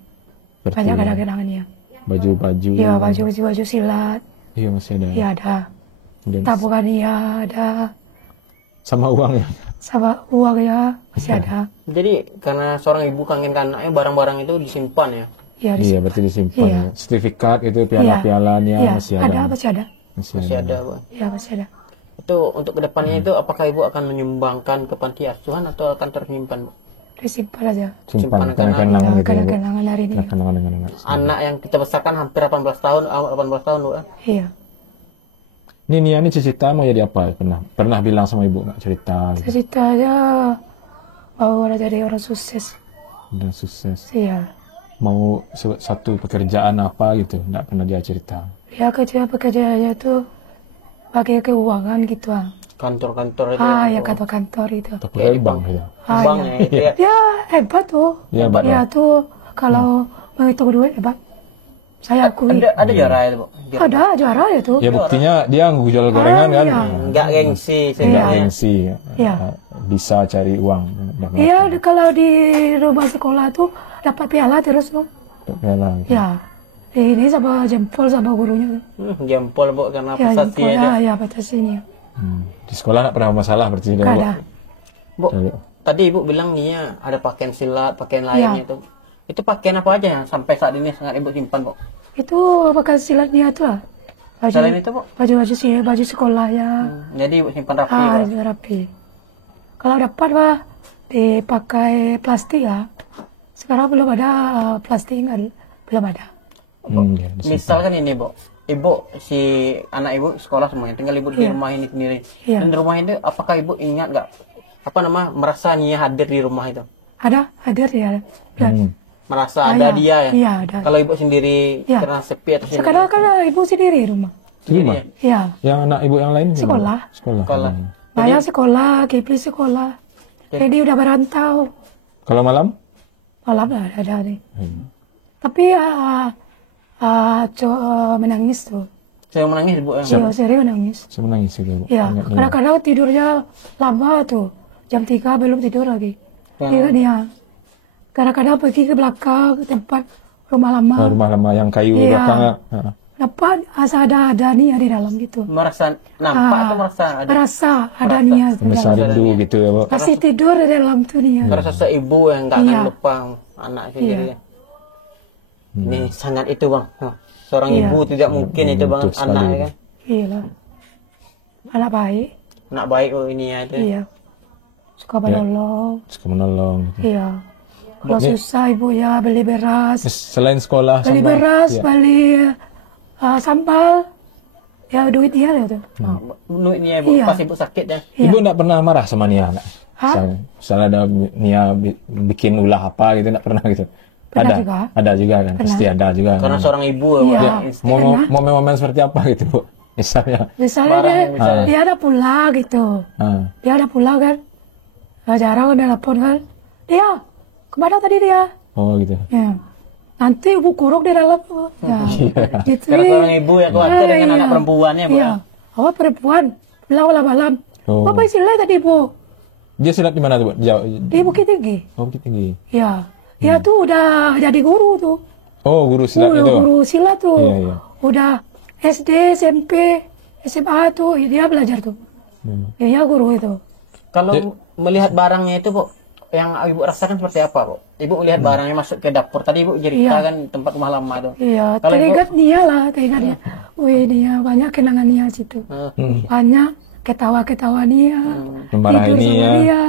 Berarti banyak ada kenangannya. baju-baju. Iya, baju silat, Iya, masih ada. iya ada. Dan Tabungan iya ada, sama uangnya. sama uang ya masih ada. Jadi karena seorang ibu kangen anaknya, barang-barang itu disimpan ya. Iya, Iya, berarti disimpan. Iya. Ya. Sertifikat itu piala-pialanya iya, masih ada. masih ada. Masih Masih ada Bu. Iya, masih ada. Itu untuk kedepannya itu apakah ibu akan menyumbangkan ke panti asuhan atau akan tersimpan Bu? Disimpan aja. Simpan Simpan kenangan gitu, Bu. Kenangan hari ini. Kenangan dengan anak. Anak yang kita besarkan hampir 18 tahun Bu. Iya. Ini Nia ini cita mau jadi apa? Pernah bilang sama ibu nggak cerita? Gitu. Ceritanya mau jadi orang sukses. Dan sukses. Iya. Mau satu pekerjaan apa gitu? Nggak pernah dia cerita. Ya pekerjaannya tuh pakai keuangan gitu ah. Kantor-kantor itu. Ya kantor-kantor itu. Atau pegawai bank gitu. Bank ya itu ya. Ya hebat tuh. Iya, hebat, Ya tuh kalau menghitung duit hebat. Saya akui. Ada juara itu Bu. Ada juara ya tuh. Ya buktinya dia jual gorengan kan. iya. Enggak gengsi Nggak sebenarnya. gengsi. Iya. Bisa cari uang. Iya kalau di rumah sekolah tuh dapat piala terus tuh. Piala. Gitu. Ya. Ini sama jempol sama gurunya. Jempol Bu karena Ya prestasi jempol aja. ya prestasinya. Di sekolah nggak pernah masalah berarti dia. Gak Bu. ada. Bu, Iya. tadi Ibu bilang Nia ada pakaian silat, pakaian lainnya Iya. itu. Itu pakaian apa aja yang sampai saat ini sangat Ibu simpan, Bu? Itu bekas silatnya tuh lah. Baju, Selain itu, Bu? baju sekolah ya. Jadi Ibu simpan rapi, Bu. Itu rapi. Kalau dapat mah dipakai plastik ya. Sekarang belum ada plastik kan, belum ada. Iya, disimpan. Misalkan ini, Bu. Ibu, si anak Ibu sekolah semuanya, tinggal Ibu di Iya. rumah ini sendiri. Iya. Dan di rumah itu, apakah Ibu ingat nggak? Merasa Nia hadir di rumah itu? Ada ya. Dan Merasa ada iya. dia ya? Iya, ada. Kalau Ibu sendiri Iya. karena sepi atau sendiri? Sekarang kan ibu sendiri di rumah. Di rumah? ya? Iya. Yang anak ibu yang lain? gimana? Sekolah. Sekolah. Sekolah. Saya sekolah, Kipli sekolah. Jadi udah merantau. Kalau malam? Malam ada nih. Tapi menangis tuh. Saya menangis, Bu. Ya. Iya, sering menangis. Saya menangis gitu, Bu. Iya, Ingat Nia. kadang-kadang tidurnya lama tuh. Jam 3 belum tidur lagi. Iya, dia. Kadang-kadang pergi ke belakang ke tempat rumah lama. Rumah lama yang kayu Iya. belakangnya. Dapat asa ada Nia di dalam gitu. Merasa nampak atau merasa ada? Merasa ada Nia di Merasa dalam. rindu gitu ya, Bu. Pasti tidur di dalam tuh Nia. Merasa seibu yang nggak akan Iya. lupa anak sendiri. Iya. Ini sangat itu, Bang. Seorang Iya. ibu tidak mungkin itu, Bang, Betul sekali, anak ya Bang. kan. Iya. Anak baik. Anak baik ini ya itu. Iya. Suka menolong. Suka menolong. Gitu. Iya. Kalau susah ibu ya beli beras. Selain sekolah Beli sama- beras, Iya. beli sambal. Ya duit dia lah tuh. Duit Nia, Bu, Iya. pas Ibu sakit ya. Ibu enggak pernah marah sama Nia, enggak? Hah? Misalnya ada Nia bikin ulah apa gitu, enggak pernah gitu. Pernah juga. Ada juga kan, pasti ada juga. Karena kan. seorang ibu ya, Bu. Iya. Momen-momen seperti apa gitu Bu? Misalnya. Misalnya dia ada pulang gitu. Dia ada pulang kan. Jarang ada telepon kan. Dia, kemana tadi dia? Oh gitu. Ya. Nanti ibu kurung di dalam. Ya. Gitu. Karena seorang ibu ya khawatir dengan anak perempuannya, Bu. Iya. Oh perempuan, pulang malam-malam. Oh. Apa istilah tadi Bu? Dia silat di mana tuh Bu? Jauh. Di Bukit Tinggi. Oh Bukit Tinggi. Ya. Dia tuh udah jadi guru tuh. Oh guru silat Udah itu. guru silat tuh. Iya, iya. Udah SD, SMP, SMA tuh dia belajar tuh. Iya guru itu. Kalau melihat barangnya itu, Bu, yang ibu rasakan seperti apa, Bu? Ibu melihat barangnya masuk ke dapur. Tadi ibu cerita kan tempat rumah lama tuh. Iya, Kalau teringat dia lah, teringat dia. Wih, dia banyak kenangan dia situ. Banyak ketawa-ketawa dia. Memarahi tidur sama dia. dia.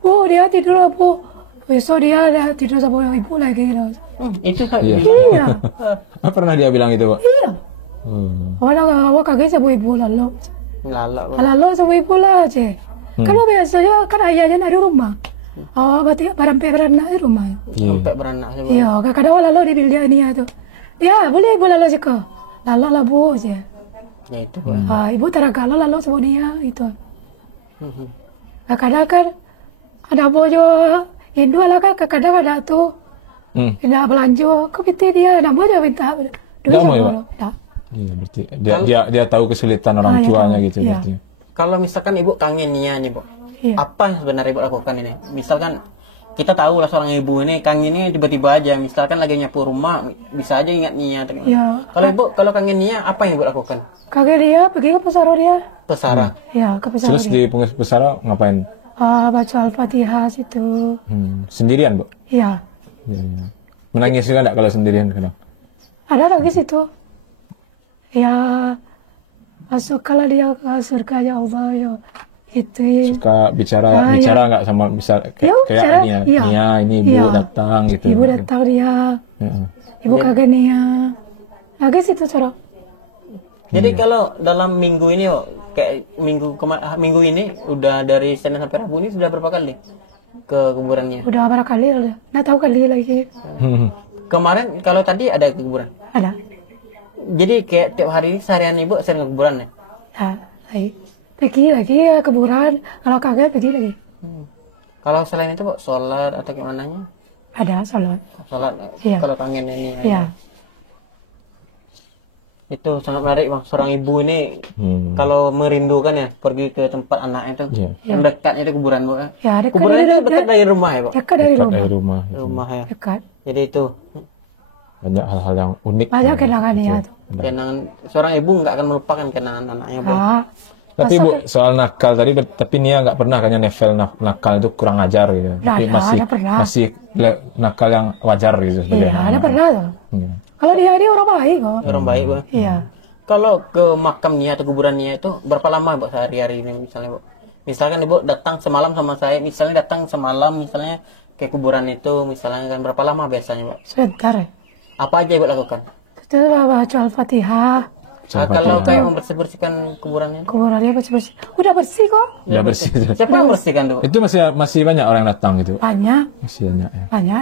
Oh, dia tidur Bu. Besok dia ada tidur sama ibu lagi gitu. Itu kan. Iya. Iya, Pernah dia bilang itu Bu? iya. Hmm. Awak kaget sama ibu lalu. Lala, Bu. Lalu sama ibu lah aja. Kalau biasanya kan ayahnya dari rumah. Oh, berarti barang beranak di rumah. Sampai beranak sih, Bu. Iya, kadang-kadang lalu dibil dia ini tuh. Ya, boleh ibu lalu sih kok. Lalu lah Bu aja. Ya itu, Bu. Ibu teragalo lalu sama dia itu. Kadang kan ada bojo Hindu lah kan kadang ada tuh. Tidak belanja, kepiti dia, nak bojo minta. Nggak mau ya, Pak? Tak. Iya, berarti dia tahu kesulitan orang Iya, tuanya tahu. gitu Iya. berarti. Kalau misalkan ibu kangen Nia nih, Bu. Iya. Apa yang sebenarnya ibu lakukan ini? Misalkan kita tahu lah seorang ibu ini kangennya tiba-tiba aja. Misalkan lagi nyapu rumah, bisa aja ingat Nia. Iya. Kalau ibu, kalau kangen Nia, apa yang ibu lakukan? Kakek dia pergi ke pesara dia. Pesara. Ya, ke pesara Terus dia. di pengurus besar ngapain? Baca Al-Fatihah situ. Sendirian Bu? Iya. Iya, iya. Menangis juga enggak kalau sendirian kadang? Ada lagi situ. Ya, masuklah dia ke surga ya Allah ya. Itu ya. Suka bicara enggak sama kayak bicara, Nia, iya. Nia ini ibu Iya. datang gitu. Ibu datang dia. Heeh. Ibu kakek dia. Lagi situ cara. Jadi kalau dalam minggu ini, Bu, kayak minggu ini udah dari Senin sampai Rabu ini sudah berapa kali ke kuburannya? Udah berapa kali udah. Nggak tahu kali lagi. Kemarin kalau tadi ada ke kuburan. Ada. Jadi kayak tiap hari ini seharian ibu sering ke kuburan ya? Ya, pergi lagi ya kuburan. Kalau kaget pergi lagi. Kalau selain itu, Bu, sholat atau gimana nya? Ada sholat. Sholat. Iya. Kalau kangen ini. Iya. Itu sangat menarik, Bang. Seorang ibu ini kalau merindukan ya pergi ke tempat anaknya itu. Iya. Yang dekatnya itu kuburan, Bu. Ya, dekat Kuburan dari, itu dekat dari rumah ya, Bu. dekat dari Dekat rumah. dari rumah. Rumah ya. Dekat. Jadi itu Banyak hal-hal yang unik. Banyak kenangan dia tuh. kenangan seorang ibu nggak akan melupakan kenangan anaknya, Bu. Ah, Tapi Bu, soal nakal tadi, tapi Nia nggak pernah kayaknya Nevel nakal itu kurang ajar gitu. Nggak Tapi ada, ada pernah. masih nakal yang wajar gitu sebagai iya, ada anak. pernah tuh. Iya. Kalau dia orang baik kok. Orang baik, Bu. Iya. Kalau ke makam Nia atau kuburan Nia itu berapa lama, Bu, sehari-hari ini misalnya, Bu? Misalkan Ibu datang semalam sama saya, misalnya datang semalam misalnya ke kuburan itu, misalnya kan berapa lama biasanya, Bu? Sebentar ya. Apa aja Ibu lakukan? Itu baca Al-Fatihah. Kalau kayak membersih-bersihkan kuburannya? Kuburannya bersih-bersih. Udah bersih kok. Ya bersih. Siapa yang bersihkan tuh? Itu masih banyak orang yang datang gitu. Banyak. Masih banyak ya. Banyak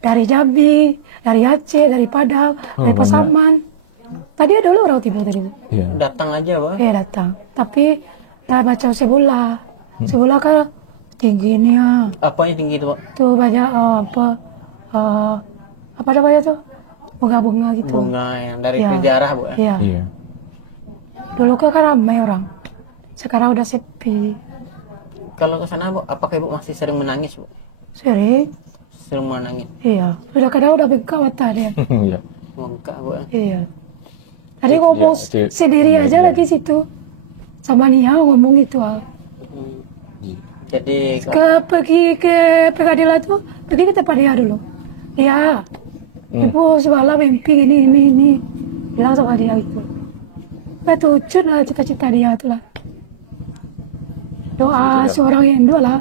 dari Jambi, dari Aceh, dari Padang, dari Pasaman. Tadi ada dulu orang Timur tadi. Iya. Datang aja, Bu. Datang. Tapi dah baca sebelah. Sebelah kan tinggi nih ya. Apanya tinggi itu, Bu? Tuh banyak apa namanya tuh? Bunga-bunga gitu. Bunga yang dari Iya. sejarah, Bu. Ya? Iya. Iya. Dulu kan ramai orang. Sekarang udah sepi. Kalau ke sana, Bu, apakah Ibu masih sering menangis, Bu? Sering. Sering menangis. Iya. Sudah kadang udah bengkak mata dia. Iya. Enggak, Bu. Iya. Tadi ngomong itu- sendiri aja lagi situ. Sama Nia ngomong gitu. Jadi Pergi ke pengadilan tuh, pergi ke tempat dia dulu. Dia, ibu semalam mimpi ini. Bilang sama dia itu. Betul, lah cita-cita dia tuh lah. Doa seorang Hindu lah.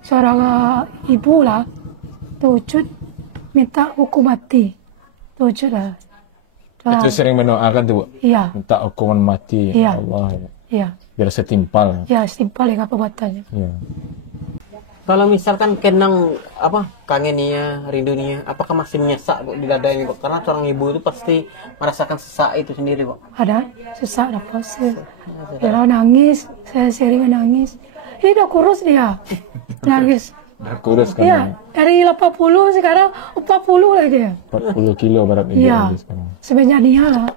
Seorang ibu lah. Tujuh minta hukum mati. Tujuh lah. Doa. Itu sering mendoakan tuh Bu. Iya, Minta hukuman mati. Iya. Ya Allah. Ya. iya. Biar setimpal. Ya, setimpal dengan perbuatannya. Iya. Kalau misalkan kenang apa kangen Nia, rindu Nia, apakah masih menyesak Bu di dadanya Bu? Karena seorang ibu itu pasti merasakan sesak itu sendiri Bu. Ada sesak dapat sih. Dia nangis, saya sering nangis. Ini udah kurus dia, nangis. Udah kurus kan? Iya, dari 80 sekarang 40 lagi ya. 40 kilo berat ibu Iya, lagi sekarang. sebenarnya dia lah.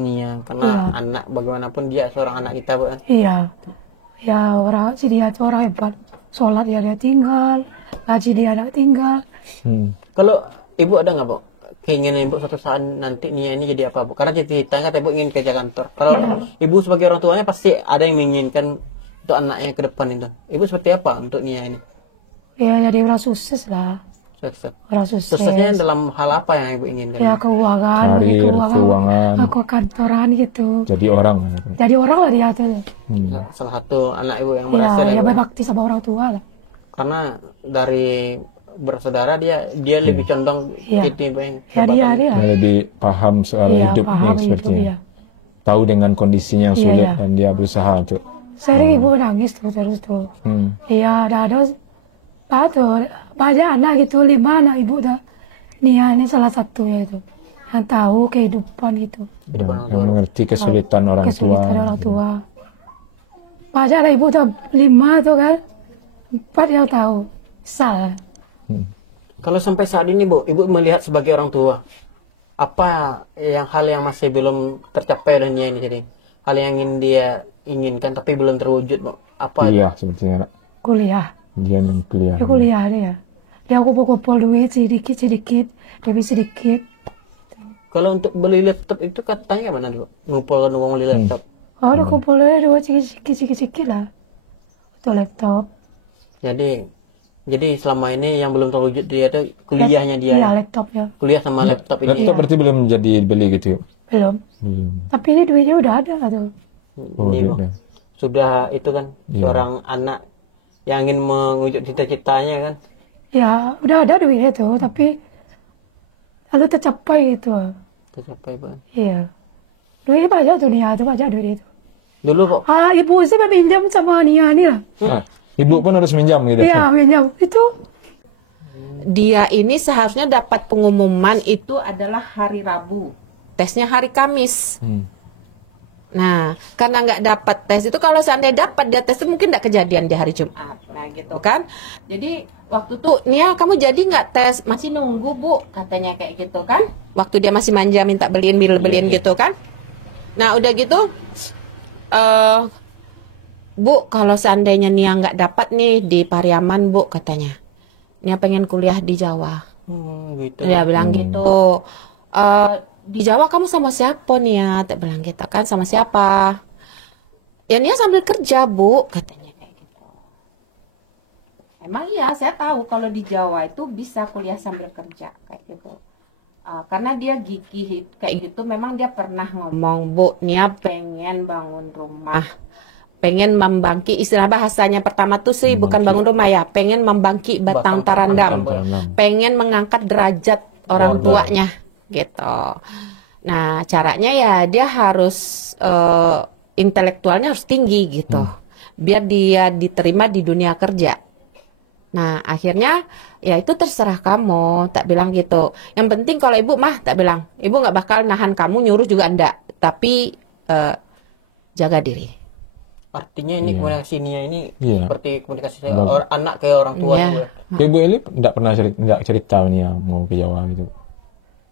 Nia, karena anak bagaimanapun dia seorang anak kita Bu. Iya, ya orang si dia itu orang hebat. Sholat dia tinggal, ngaji dia tinggal. Kalau ibu ada nggak Bu keinginan ibu suatu saat nanti Nia ini jadi apa Bu? Karena ceritanya kata ibu ingin kerja kantor. Kalau ibu sebagai orang tuanya pasti ada yang menginginkan untuk anaknya ke depan itu. Ibu seperti apa untuk Nia ini? Ya jadi orang sukses lah, Sukses. orang sukses. Suksesnya dalam hal apa yang ibu inginkan? Ya keuangan, Karir, keuangan. aku kantoran gitu. Jadi orang. Jadi orang lah dia tuh. Salah satu anak ibu yang Ya, berhasil ya ya, Bu. berbakti sama orang tua lah. Karena dari bersaudara dia lebih condong Iya. itu ibu yang Ya dia Dia lebih paham soal Iya, hidup paham nih hidup, sepertinya. iya. Tahu dengan kondisinya yang Iya, sulit iya. dan dia berusaha untuk. Sering ibu nangis terus tuh. Hmm. Iya, ada banyak anak gitu, 5 anak ibu dah. Nia ini salah satu ya itu, yang tahu kehidupan gitu, Yang mengerti kesulitan orang kesulitan tua. orang tua. Banyak lah ibu dah 5 tuh kan, 4 yang tahu, salah. Kalau sampai saat ini Bu, ibu melihat sebagai orang tua, apa hal yang masih belum tercapai oleh Nia ini jadi hal yang ingin dia inginkan tapi belum terwujud Bu? Apa? Iya, sepertinya. Kuliah, Dia yang kuliah. dia kuliah dia kumpul-kumpul duit sedikit, lebih sedikit. Kalau untuk beli laptop itu katanya mana Bu? Ngumpulkan uang beli laptop. Oh, udah kumpulnya duit sedikit lah, untuk laptop. Jadi selama ini yang belum terwujud dia itu kuliahnya dia. Iya, laptopnya Kuliah sama laptop ini. Laptop berarti belum jadi beli gitu. belum. Belum. Tapi ini duitnya udah ada tuh. Oh, Ini, Bu. gitu. Sudah itu kan seorang anak yang ingin mewujud cita-citanya kan. Ya, udah ada duitnya tuh, tapi lalu tercapai gitu. Tercapai Bu. Iya. Duitnya banyak tuh Nia, tuh banyak duit itu. Dulu kok Ibu sih meminjam sama Nia nih lah. Nah, ibu pun harus minjam gitu. Iya, minjam. Itu Dia ini seharusnya dapat pengumuman itu adalah hari Rabu. Tesnya hari Kamis. Nah, karena nggak dapat tes itu, kalau seandainya dapat dia tes itu mungkin nggak kejadian di hari Jumat. Nah, gitu kan. Jadi waktu tuh, Nia kamu jadi nggak tes? Masih nunggu Bu, katanya kayak gitu kan. Waktu dia masih manja minta beliin gitu kan. Nah, udah gitu, Bu, kalau seandainya Nia nggak dapat nih di Pariaman Bu, katanya. Nia pengen kuliah di Jawa. gitu. Dia bilang gitu. Di Jawa kamu sama siapa Nia? Tak bilang gitu kan, sama siapa? Ya Nia sambil kerja Bu, katanya kayak gitu. Emang iya, saya tahu kalau di Jawa itu bisa kuliah sambil kerja kayak gitu. Karena dia gigih kayak gitu, memang dia pernah ngomong, Bu, Nia pengen bangun rumah. Pengen membangki, istilah bahasanya pertama tuh sih bukan bangun rumah ya, pengen membangki batang tarandam, pengen mengangkat derajat orang tuanya gitu. Nah caranya ya dia harus intelektualnya harus tinggi gitu, biar dia diterima di dunia kerja. Nah akhirnya ya itu terserah kamu, tak bilang gitu. Yang penting kalau ibu mah tak bilang, ibu nggak bakal nahan kamu, nyuruh juga enggak, tapi jaga diri. Artinya ini komunikasi Nia ini Iya. seperti komunikasi anak ke orang tua. Iya. juga. Ibu Eli enggak pernah cerita nih ya mau ke Jawa gitu.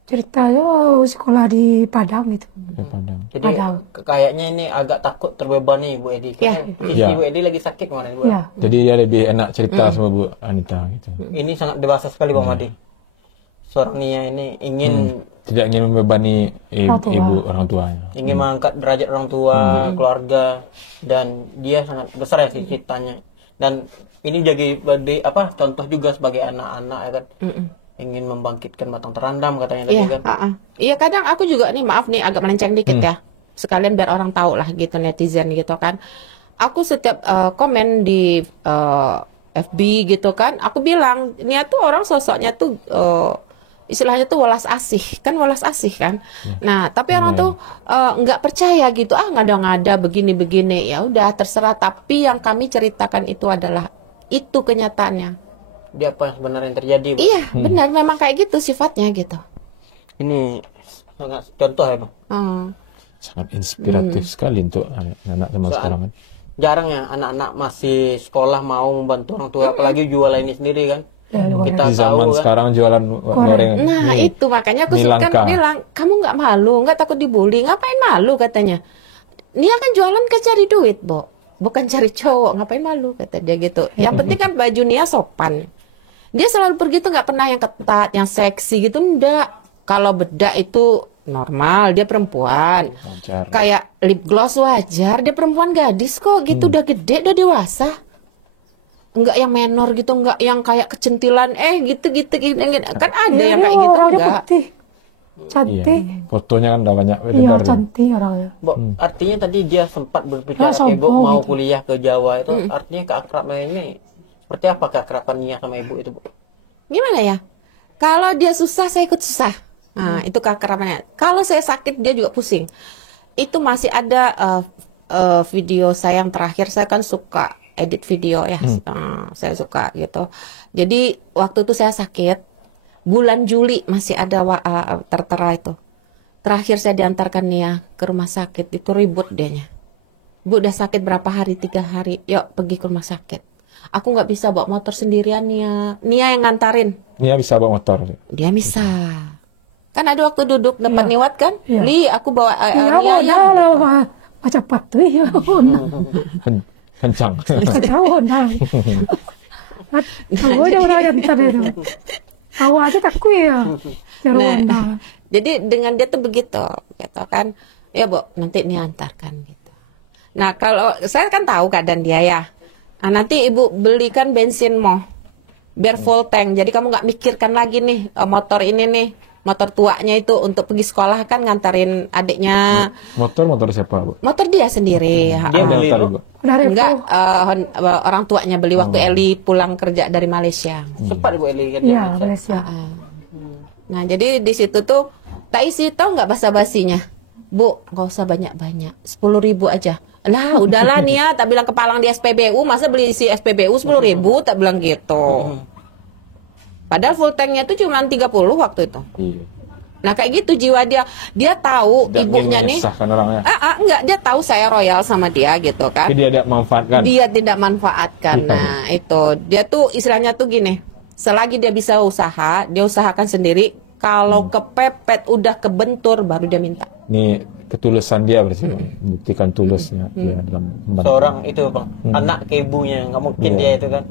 ceritanya sekolah di Padang gitu. Ke Padang. Jadi Padang. kayaknya ini agak takut terbebani Bu Edi. Karena posisi Iya. Bu Edi lagi sakit kemarin Bu. Iya. Jadi dia lebih enak cerita sama Bu Anita gitu. Ini sangat dewasa sekali Bang Madi. Seorang Nia ini ingin Tidak ingin membebani Orang tua. ibu orang tuanya. ingin mengangkat derajat orang tua, keluarga, dan dia sangat besar ya cita-citanya. Dan ini jadi contoh juga sebagai anak-anak ya kan. Ingin membangkitkan batang terandam katanya tadi Iya, kan. Iya kadang aku juga nih maaf nih agak melenceng dikit ya. Sekalian biar orang tahu lah gitu netizen gitu kan. Aku setiap komen di FB gitu kan, aku bilang Nia tuh orang sosoknya tuh istilahnya tuh welas asih kan. Nah tapi orang tuh nggak percaya gitu, ngada-ngada begini-begini, ya udah terserah. Tapi yang kami ceritakan itu adalah Itu kenyataannya. Dia apa yang sebenarnya yang terjadi, Bu? Iya, benar, memang kayak gitu sifatnya gitu. Ini sangat contoh ya, Bang. Sangat inspiratif sekali untuk anak-anak zaman sekarang kan. Jarang ya anak-anak masih sekolah mau membantu orang tua, apalagi jualan ini sendiri kan. Kita Di zaman tahu kan. sekarang jualan goreng. Nah, nih, itu makanya aku ini kan langka. bilang, kamu nggak malu, nggak takut dibully, ngapain malu katanya. Nia kan jualan ke cari duit, Bo. Bukan cari cowok, ngapain malu kata dia gitu. Yang penting kan baju Nia sopan. Dia selalu pergi tuh nggak pernah yang ketat, yang seksi gitu, enggak. Kalau bedak itu normal, dia perempuan. Wajar. Kayak lip gloss wajar, dia perempuan gadis kok gitu, udah gede, udah dewasa. Enggak yang menor gitu, enggak yang kayak kecentilan, gitu. Kan ada yang kayak gitu, orangnya enggak. putih, Iya. cantik. Fotonya kan udah banyak Iya, beredar. cantik orangnya. Bu, artinya tadi dia sempat berbicara Ah, ke Ibu sombong mau gitu. kuliah ke Jawa itu, artinya keakraban ini seperti apa keakraban Nia sama Ibu itu, Bu? Gimana ya? Kalau dia susah, saya ikut susah. Nah, itu keakrabannya. Kalau saya sakit, dia juga pusing. Itu masih ada video saya yang terakhir, saya kan suka edit video ya. Saya suka gitu. Jadi, waktu itu saya sakit, bulan Juli masih ada tertera itu. Terakhir saya diantarkan Nia ke rumah sakit, itu ribut dianya. Bu, udah sakit berapa hari? 3 hari. Yuk, pergi ke rumah sakit. Aku nggak bisa bawa motor sendirian, Nia. Nia yang ngantarin. Nia bisa bawa motor. Dia bisa. Kan ada waktu duduk depan Niwat kan? Iya. Li, aku bawa Iya, Nia ya. lah, macam patuh ya. Kencang. Ketahuan dah. Aku udah ntar itu. Awak aja takut ya. Jaruan dah. Jadi dengan dia tuh begitu, gitu kan? Ya, Bu, nanti Nia antarkan gitu. Nah, kalau saya kan tahu keadaan dia ya. Nah, nanti Ibu belikan bensin biar full tank. Jadi kamu nggak mikirkan lagi nih motor ini nih, motor tuanya itu untuk pergi sekolah kan ngantarin adiknya. Motor siapa, Bu? Motor dia sendiri. Dia beli, Motor, Bu. Bu. Udah Enggak, repot. orang tuanya beli waktu Eli pulang kerja dari Malaysia. Sempat Ibu Eli kan? Iya, Malaysia. Nah, jadi di situ tuh tak isi, tahu nggak basa-basinya? Bu, nggak usah banyak-banyak, 10.000 aja. Lah, udahlah Nia, tak bilang kepalang di SPBU, masa beli isi SPBU 10.000, tak bilang gitu. Padahal full tanknya itu cuma 30 waktu itu. Iya. Nah, kayak gitu jiwa dia. Dia tahu Tidak ibunya ingin nih. menyusahkan orangnya. Enggak, dia tahu saya royal sama dia gitu kan. Tapi dia tidak manfaatkan. Dia tidak manfaatkan. Iya. Nah, itu. Dia tuh istilahnya tuh gini. Selagi dia bisa usaha, dia usahakan sendiri. Kalau kepepet udah kebentur baru dia minta. Ini ketulusan dia berarti, buktikan tulusnya dia dalam membantu. Seorang itu, Bang, anak ke ibunya, nggak mungkin dia itu kan.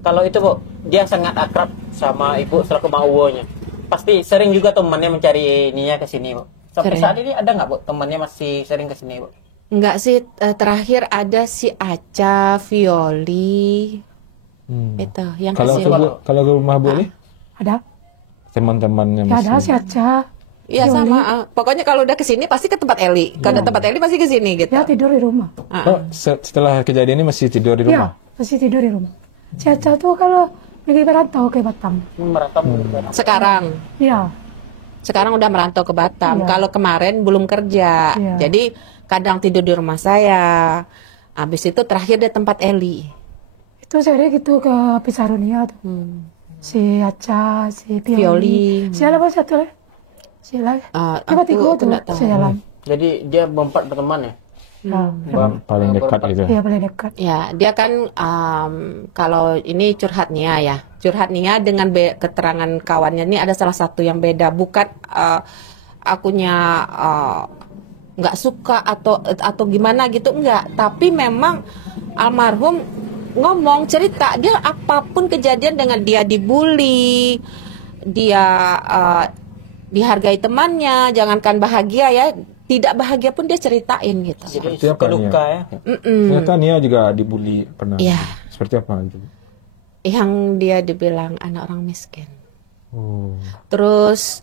Kalau itu, Bu, dia sangat akrab sama Ibu selaku mauwonya. Pasti sering juga temannya mencari Nia ke sini, Bu. Sampai Sering. saat ini ada nggak, Bu, temannya masih sering ke sini, Bu? Enggak sih, terakhir ada si Aca, Violi. Itu yang Kalau kesini. kalau ke rumah Bu ini, Ada. teman-temannya Ya, ada masih. si Aca. Iya sama. Pokoknya kalau udah kesini pasti ke tempat Eli. Kalau ada tempat Eli pasti ke sini gitu. Dia tidur di rumah. Oh, setelah kejadian ini masih tidur di Iya, rumah. masih tidur di rumah. Si Aca tuh kalau pergi merantau ke Batam. Merantau. Sekarang. Iya. Sekarang udah merantau ke Batam. Iya. Kalau kemarin belum kerja. Iya. Jadi kadang tidur di rumah saya. Habis itu terakhir di tempat Eli. Itu saya gitu ke Pisarunia tuh. Si Aca, si Violi. Violi. Si ada apa satu lagi? Si lagi. Tiba aku tiga tuh nggak tahu. sejalan. Jadi dia berempat berteman ya? Ya, Paling dekat gitu. dia paling dekat. Ya, dia kan kalau ini curhat Nia ya. Curhat Nia dengan keterangan kawannya ini ada salah satu yang beda. Bukan akunya nggak suka atau gimana gitu, enggak. Tapi memang almarhum ngomong cerita dia apapun kejadian dengan dia dibully, dia dihargai temannya, jangankan bahagia ya, tidak bahagia pun dia ceritain gitu. Jadi Seperti apa, suka duka ya? Ternyata Nia juga dibully pernah. Iya. Seperti apa gitu? Yang dia dibilang anak orang miskin. Oh. Terus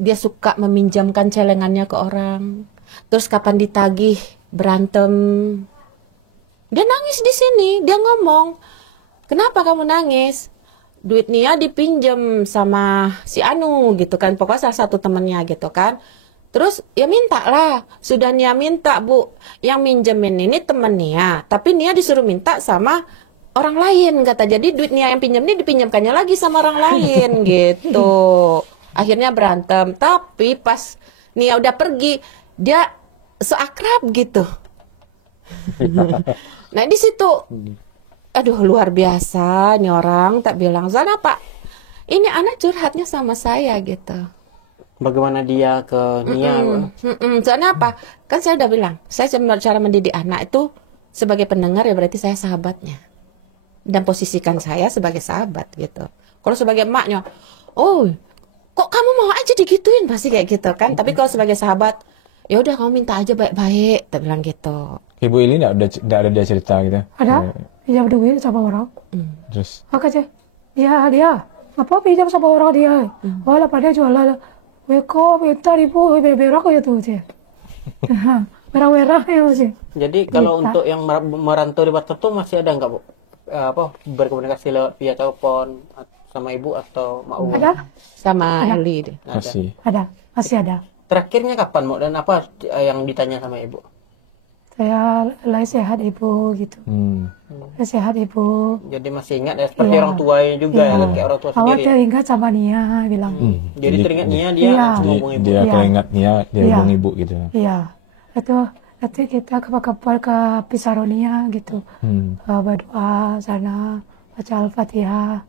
dia suka meminjamkan celengannya ke orang. Terus kapan ditagih berantem. Dia nangis di sini. Dia ngomong, kenapa kamu nangis? Duit Nia dipinjam sama si Anu gitu kan. Pokoknya salah satu temennya gitu kan. Terus ya minta lah. Sudah Nia minta, Bu. Yang minjemin ini temen Nia. Tapi Nia disuruh minta sama orang lain kata. Jadi duit Nia yang pinjam ini dipinjamkannya lagi sama orang lain gitu. Akhirnya berantem. Tapi pas Nia udah pergi, dia seakrab gitu. Nah di situ, aduh luar biasa nih orang. Tak bilang, soalnya apa? Ini anak curhatnya sama saya gitu. Bagaimana dia ke Nia? Soalnya apa? Kan saya udah bilang, saya cara mendidik anak itu sebagai pendengar ya berarti saya sahabatnya. Dan posisikan saya sebagai sahabat gitu. Kalau sebagai emaknya, oh kok kamu mau aja digituin pasti kayak gitu kan. Tapi kalau sebagai sahabat, ya udah kamu minta aja baik-baik, tak bilang gitu. Ibu ini enggak ada dia cerita gitu. Ada, pinjam duit sama orang. Terus Makanya, dia, apa pinjam sama orang dia? Wala pada jualan, weko minta ribu berak ya tuh sih. Merah-merah ya sih. Jadi kalau Minta. untuk yang merantau di Batam tuh masih ada nggak, Bu? Berkomunikasi lewat via telepon sama ibu atau Mak Uwo? Ada, Sama Eli deh. masih. masih ada. Terakhirnya kapan, Bu? Dan apa yang ditanya sama ibu? Saya lagi sehat ibu gitu. Lagi sehat ibu. Jadi masih ingat ya, seperti Iya. orang tuanya juga Iya. ya, kayak orang tua Awal sendiri. teringat sama Nia bilang. Jadi teringat Nia, dia Iya. langsung Dia, ngomong ibu. dia Iya. keinget Nia, dia Iya. hubung ibu gitu. Iya. Itu nanti kita kapal ke Pisaronia gitu. Berdoa sana, baca Al-Fatihah.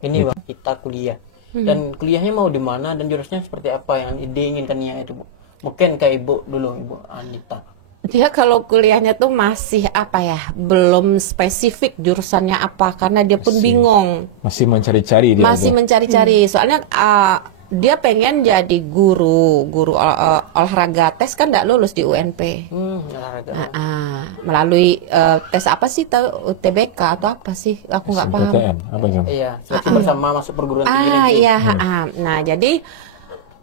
Ini Bang, kita kuliah. Dan kuliahnya mau di mana dan jurusannya seperti apa yang diinginkan Nia itu, Bu? Mungkin kayak ibu dulu, Ibu Anita. Dia kalau kuliahnya tuh masih apa ya, belum spesifik jurusannya apa karena dia pun bingung, Masih mencari-cari dia. masih tuh. mencari-cari. Soalnya dia pengen jadi guru olahraga, tes kan nggak lulus di UNP. Olahraga. Melalui tes apa sih, tahu UTBK atau apa sih? Aku nggak paham. PTN, apa itu? Iya, seleksi bersama masuk perguruan tinggi negeri. Iya. Nah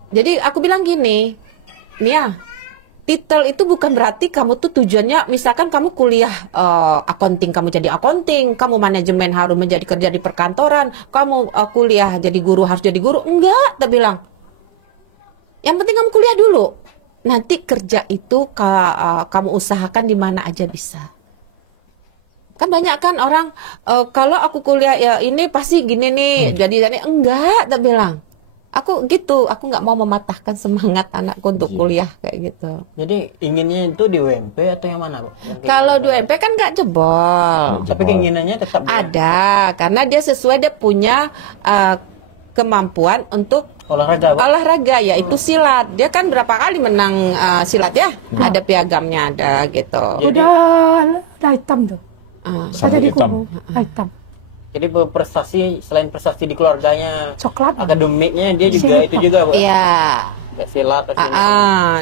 jadi aku bilang gini, Nia, titel itu bukan berarti kamu tuh tujuannya, misalkan kamu kuliah accounting, kamu jadi accounting, kamu manajemen harus menjadi kerja di perkantoran, kamu kuliah jadi guru harus jadi guru. Enggak, tak bilang. Yang penting kamu kuliah dulu. Nanti kerja itu kamu usahakan di mana aja bisa. Kan banyak kan orang, kalau aku kuliah ya ini pasti gini nih, jadi enggak, tak bilang. Aku gitu, aku nggak mau mematahkan semangat anakku untuk kuliah kayak gitu. Jadi inginnya itu di UMP atau yang mana, Bu? Kalau di UMP kan nggak jebol. Tapi keinginannya tetap Ada, karena dia sesuai, dia punya kemampuan untuk olahraga, Bu. olahraga, yaitu silat. Dia kan berapa kali menang silat ya? Ada piagamnya, ada gitu. Udah hitam tuh. Saya di hitam. kubu, hitam. Jadi berprestasi, selain prestasi di keluarganya, Coklat. akademiknya dia juga itu juga, Bu. Iya. Kayak silat atau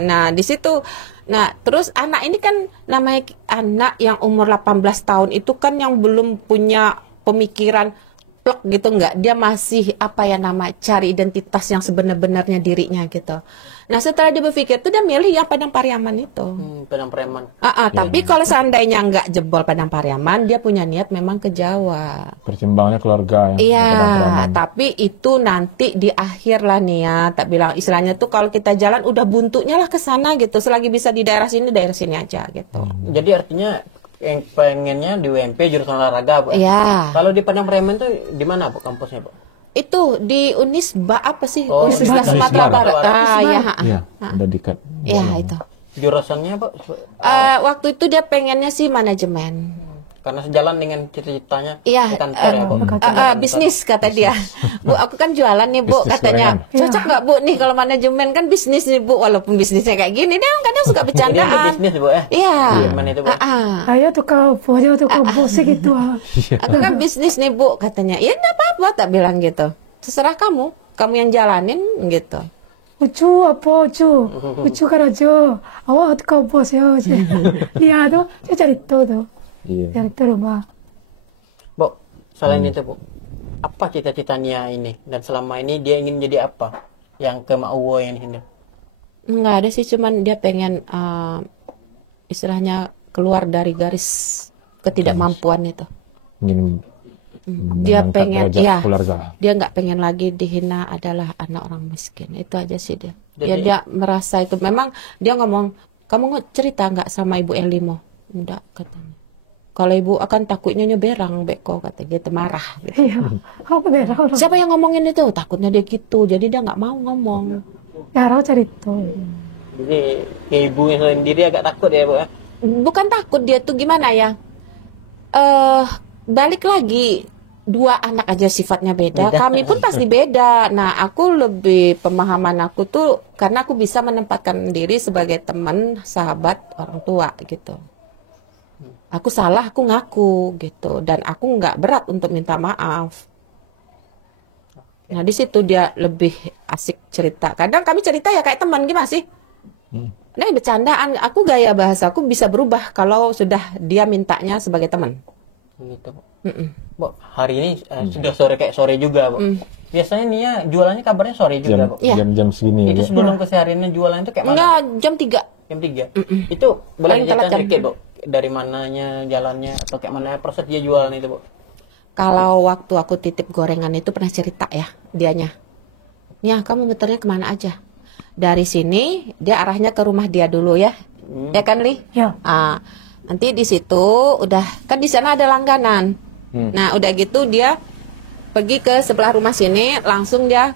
Nah di situ, nah terus anak ini kan namanya anak yang umur 18 tahun itu kan yang belum punya pemikiran plek gitu, enggak, dia masih apa ya nama, cari identitas yang sebenar-benarnya dirinya gitu. Nah setelah dia berpikir tuh dia milih yang Padang Pariaman itu. Padang Preman. Tapi kalau seandainya nggak jebol Padang Pariaman, dia punya niat memang ke Jawa. Pertimbangannya keluarga yang Iya, Padang-Pariaman. tapi itu nanti di akhir lah nih ya, tak bilang istilahnya tuh kalau kita jalan udah buntunya lah ke sana gitu. Selagi bisa di daerah sini aja gitu. Jadi artinya yang pengennya di UMP jurusan olahraga, Bu. Iya. Kalau di Padang Preman tuh di mana, Bu, kampusnya, Bu? Itu di Unisba apa sih? Oh, Universitas Unisba. Sumatera Unisba. Barat. Iya, Iya. udah dekat. Iya, itu. Jurusannya, Bu? Waktu itu dia pengennya sih manajemen. Karena sejalan dengan cita-citanya Iya, di kantor ya, Bu. bisnis kata dia. Bu, aku kan jualan nih, Bu, Bisnis katanya. gorengan. Cocok nggak, Bu, nih kalau manajemen kan bisnis nih, Bu. Walaupun bisnisnya kayak gini, dia kadang suka Jadi bercandaan. bisnis, Bu, ya? Iya. Gimana itu, Bu? Saya tukang foto, tukang pose gitu. Aku kan bisnis nih, Bu, katanya. Ya enggak apa-apa, tak bilang gitu. Terserah kamu yang jalanin gitu. Ucu apa ucu? Ucu kan aja. Awak tukang pose ya. Iya tuh, saya cari tuh. Iya. Cari tuh rumah. Bu, selain itu, Bu, apa cita-cita Nia ini? Dan selama ini dia ingin jadi apa? Yang ke Mak Uwo yang ini. Enggak ada sih, cuman dia pengen istilahnya keluar dari garis ketidakmampuan itu. Ingin Dia mengangkat pengen, derajat ya, keluarga. dia nggak pengen lagi dihina adalah anak orang miskin. Itu aja sih dia. Ya Jadi- dia merasa itu. Memang dia ngomong, kamu cerita nggak sama Ibu Elimo? Enggak, katanya. Kalau ibu akan takutnya nyeberang beko, kata dia marah gitu. Iya, aku beda orang. Siapa yang ngomongin itu? Takutnya dia gitu, jadi dia nggak mau ngomong. Ya, orang cerita. Jadi ibu yang sendiri agak takut ya, Bu ya. Bukan takut, dia tuh gimana ya? Balik lagi, 2 anak aja sifatnya beda. Kami pun pasti beda. Nah, aku lebih pemahaman aku tuh karena aku bisa menempatkan diri sebagai teman, sahabat, orang tua gitu. Aku salah, aku ngaku gitu, dan aku nggak berat untuk minta maaf. Nah, di situ dia lebih asik cerita. Kadang kami cerita ya kayak teman gimana sih? Nah, bercandaan. Aku gaya bahasaku bisa berubah kalau sudah dia mintanya sebagai teman. Gitu, Bu. Bu, hari ini sudah sore kayak sore juga, Bu. Biasanya Nia jualannya kabarnya sore juga, Bu. Iya. Jam-jam segini Itu ya. sebelum kesehariannya jualan itu kayak mana? Enggak, jam 3. Jam 3. Itu boleh Paling telat diceritakan jam sedikit, Bu? Dari mananya jalannya atau kayak mana proses dia jualan itu, Bu? Kalau waktu aku titip gorengan itu pernah cerita ya dianya. Nia, kamu muternya kemana aja? Dari sini dia arahnya ke rumah dia dulu ya. Ya kan, Li? Ya. Nanti di situ udah kan di sana ada langganan. Nah, udah gitu dia pergi ke sebelah rumah sini, langsung dia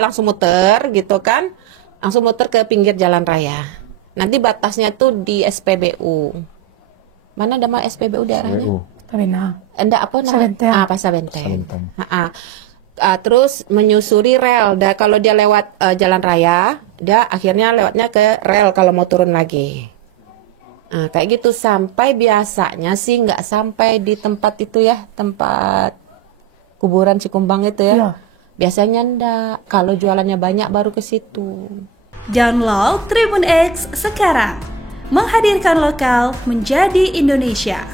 langsung muter gitu kan. Langsung muter ke pinggir jalan raya. Nanti batasnya tuh di SPBU. Mana nama SPBU daerahnya? Tapi nah, Enggak apa namanya? Sabenteng. Pasar Benteng. Terus menyusuri rel. Kalau dia lewat jalan raya, dia akhirnya lewatnya ke rel kalau mau turun lagi. Kayak gitu sampai biasanya sih nggak sampai di tempat itu ya, tempat kuburan Cikumbang itu ya. Iya. Biasanya enggak. Kalau jualannya banyak baru ke situ. Download Tribun X sekarang. Menghadirkan lokal menjadi Indonesia.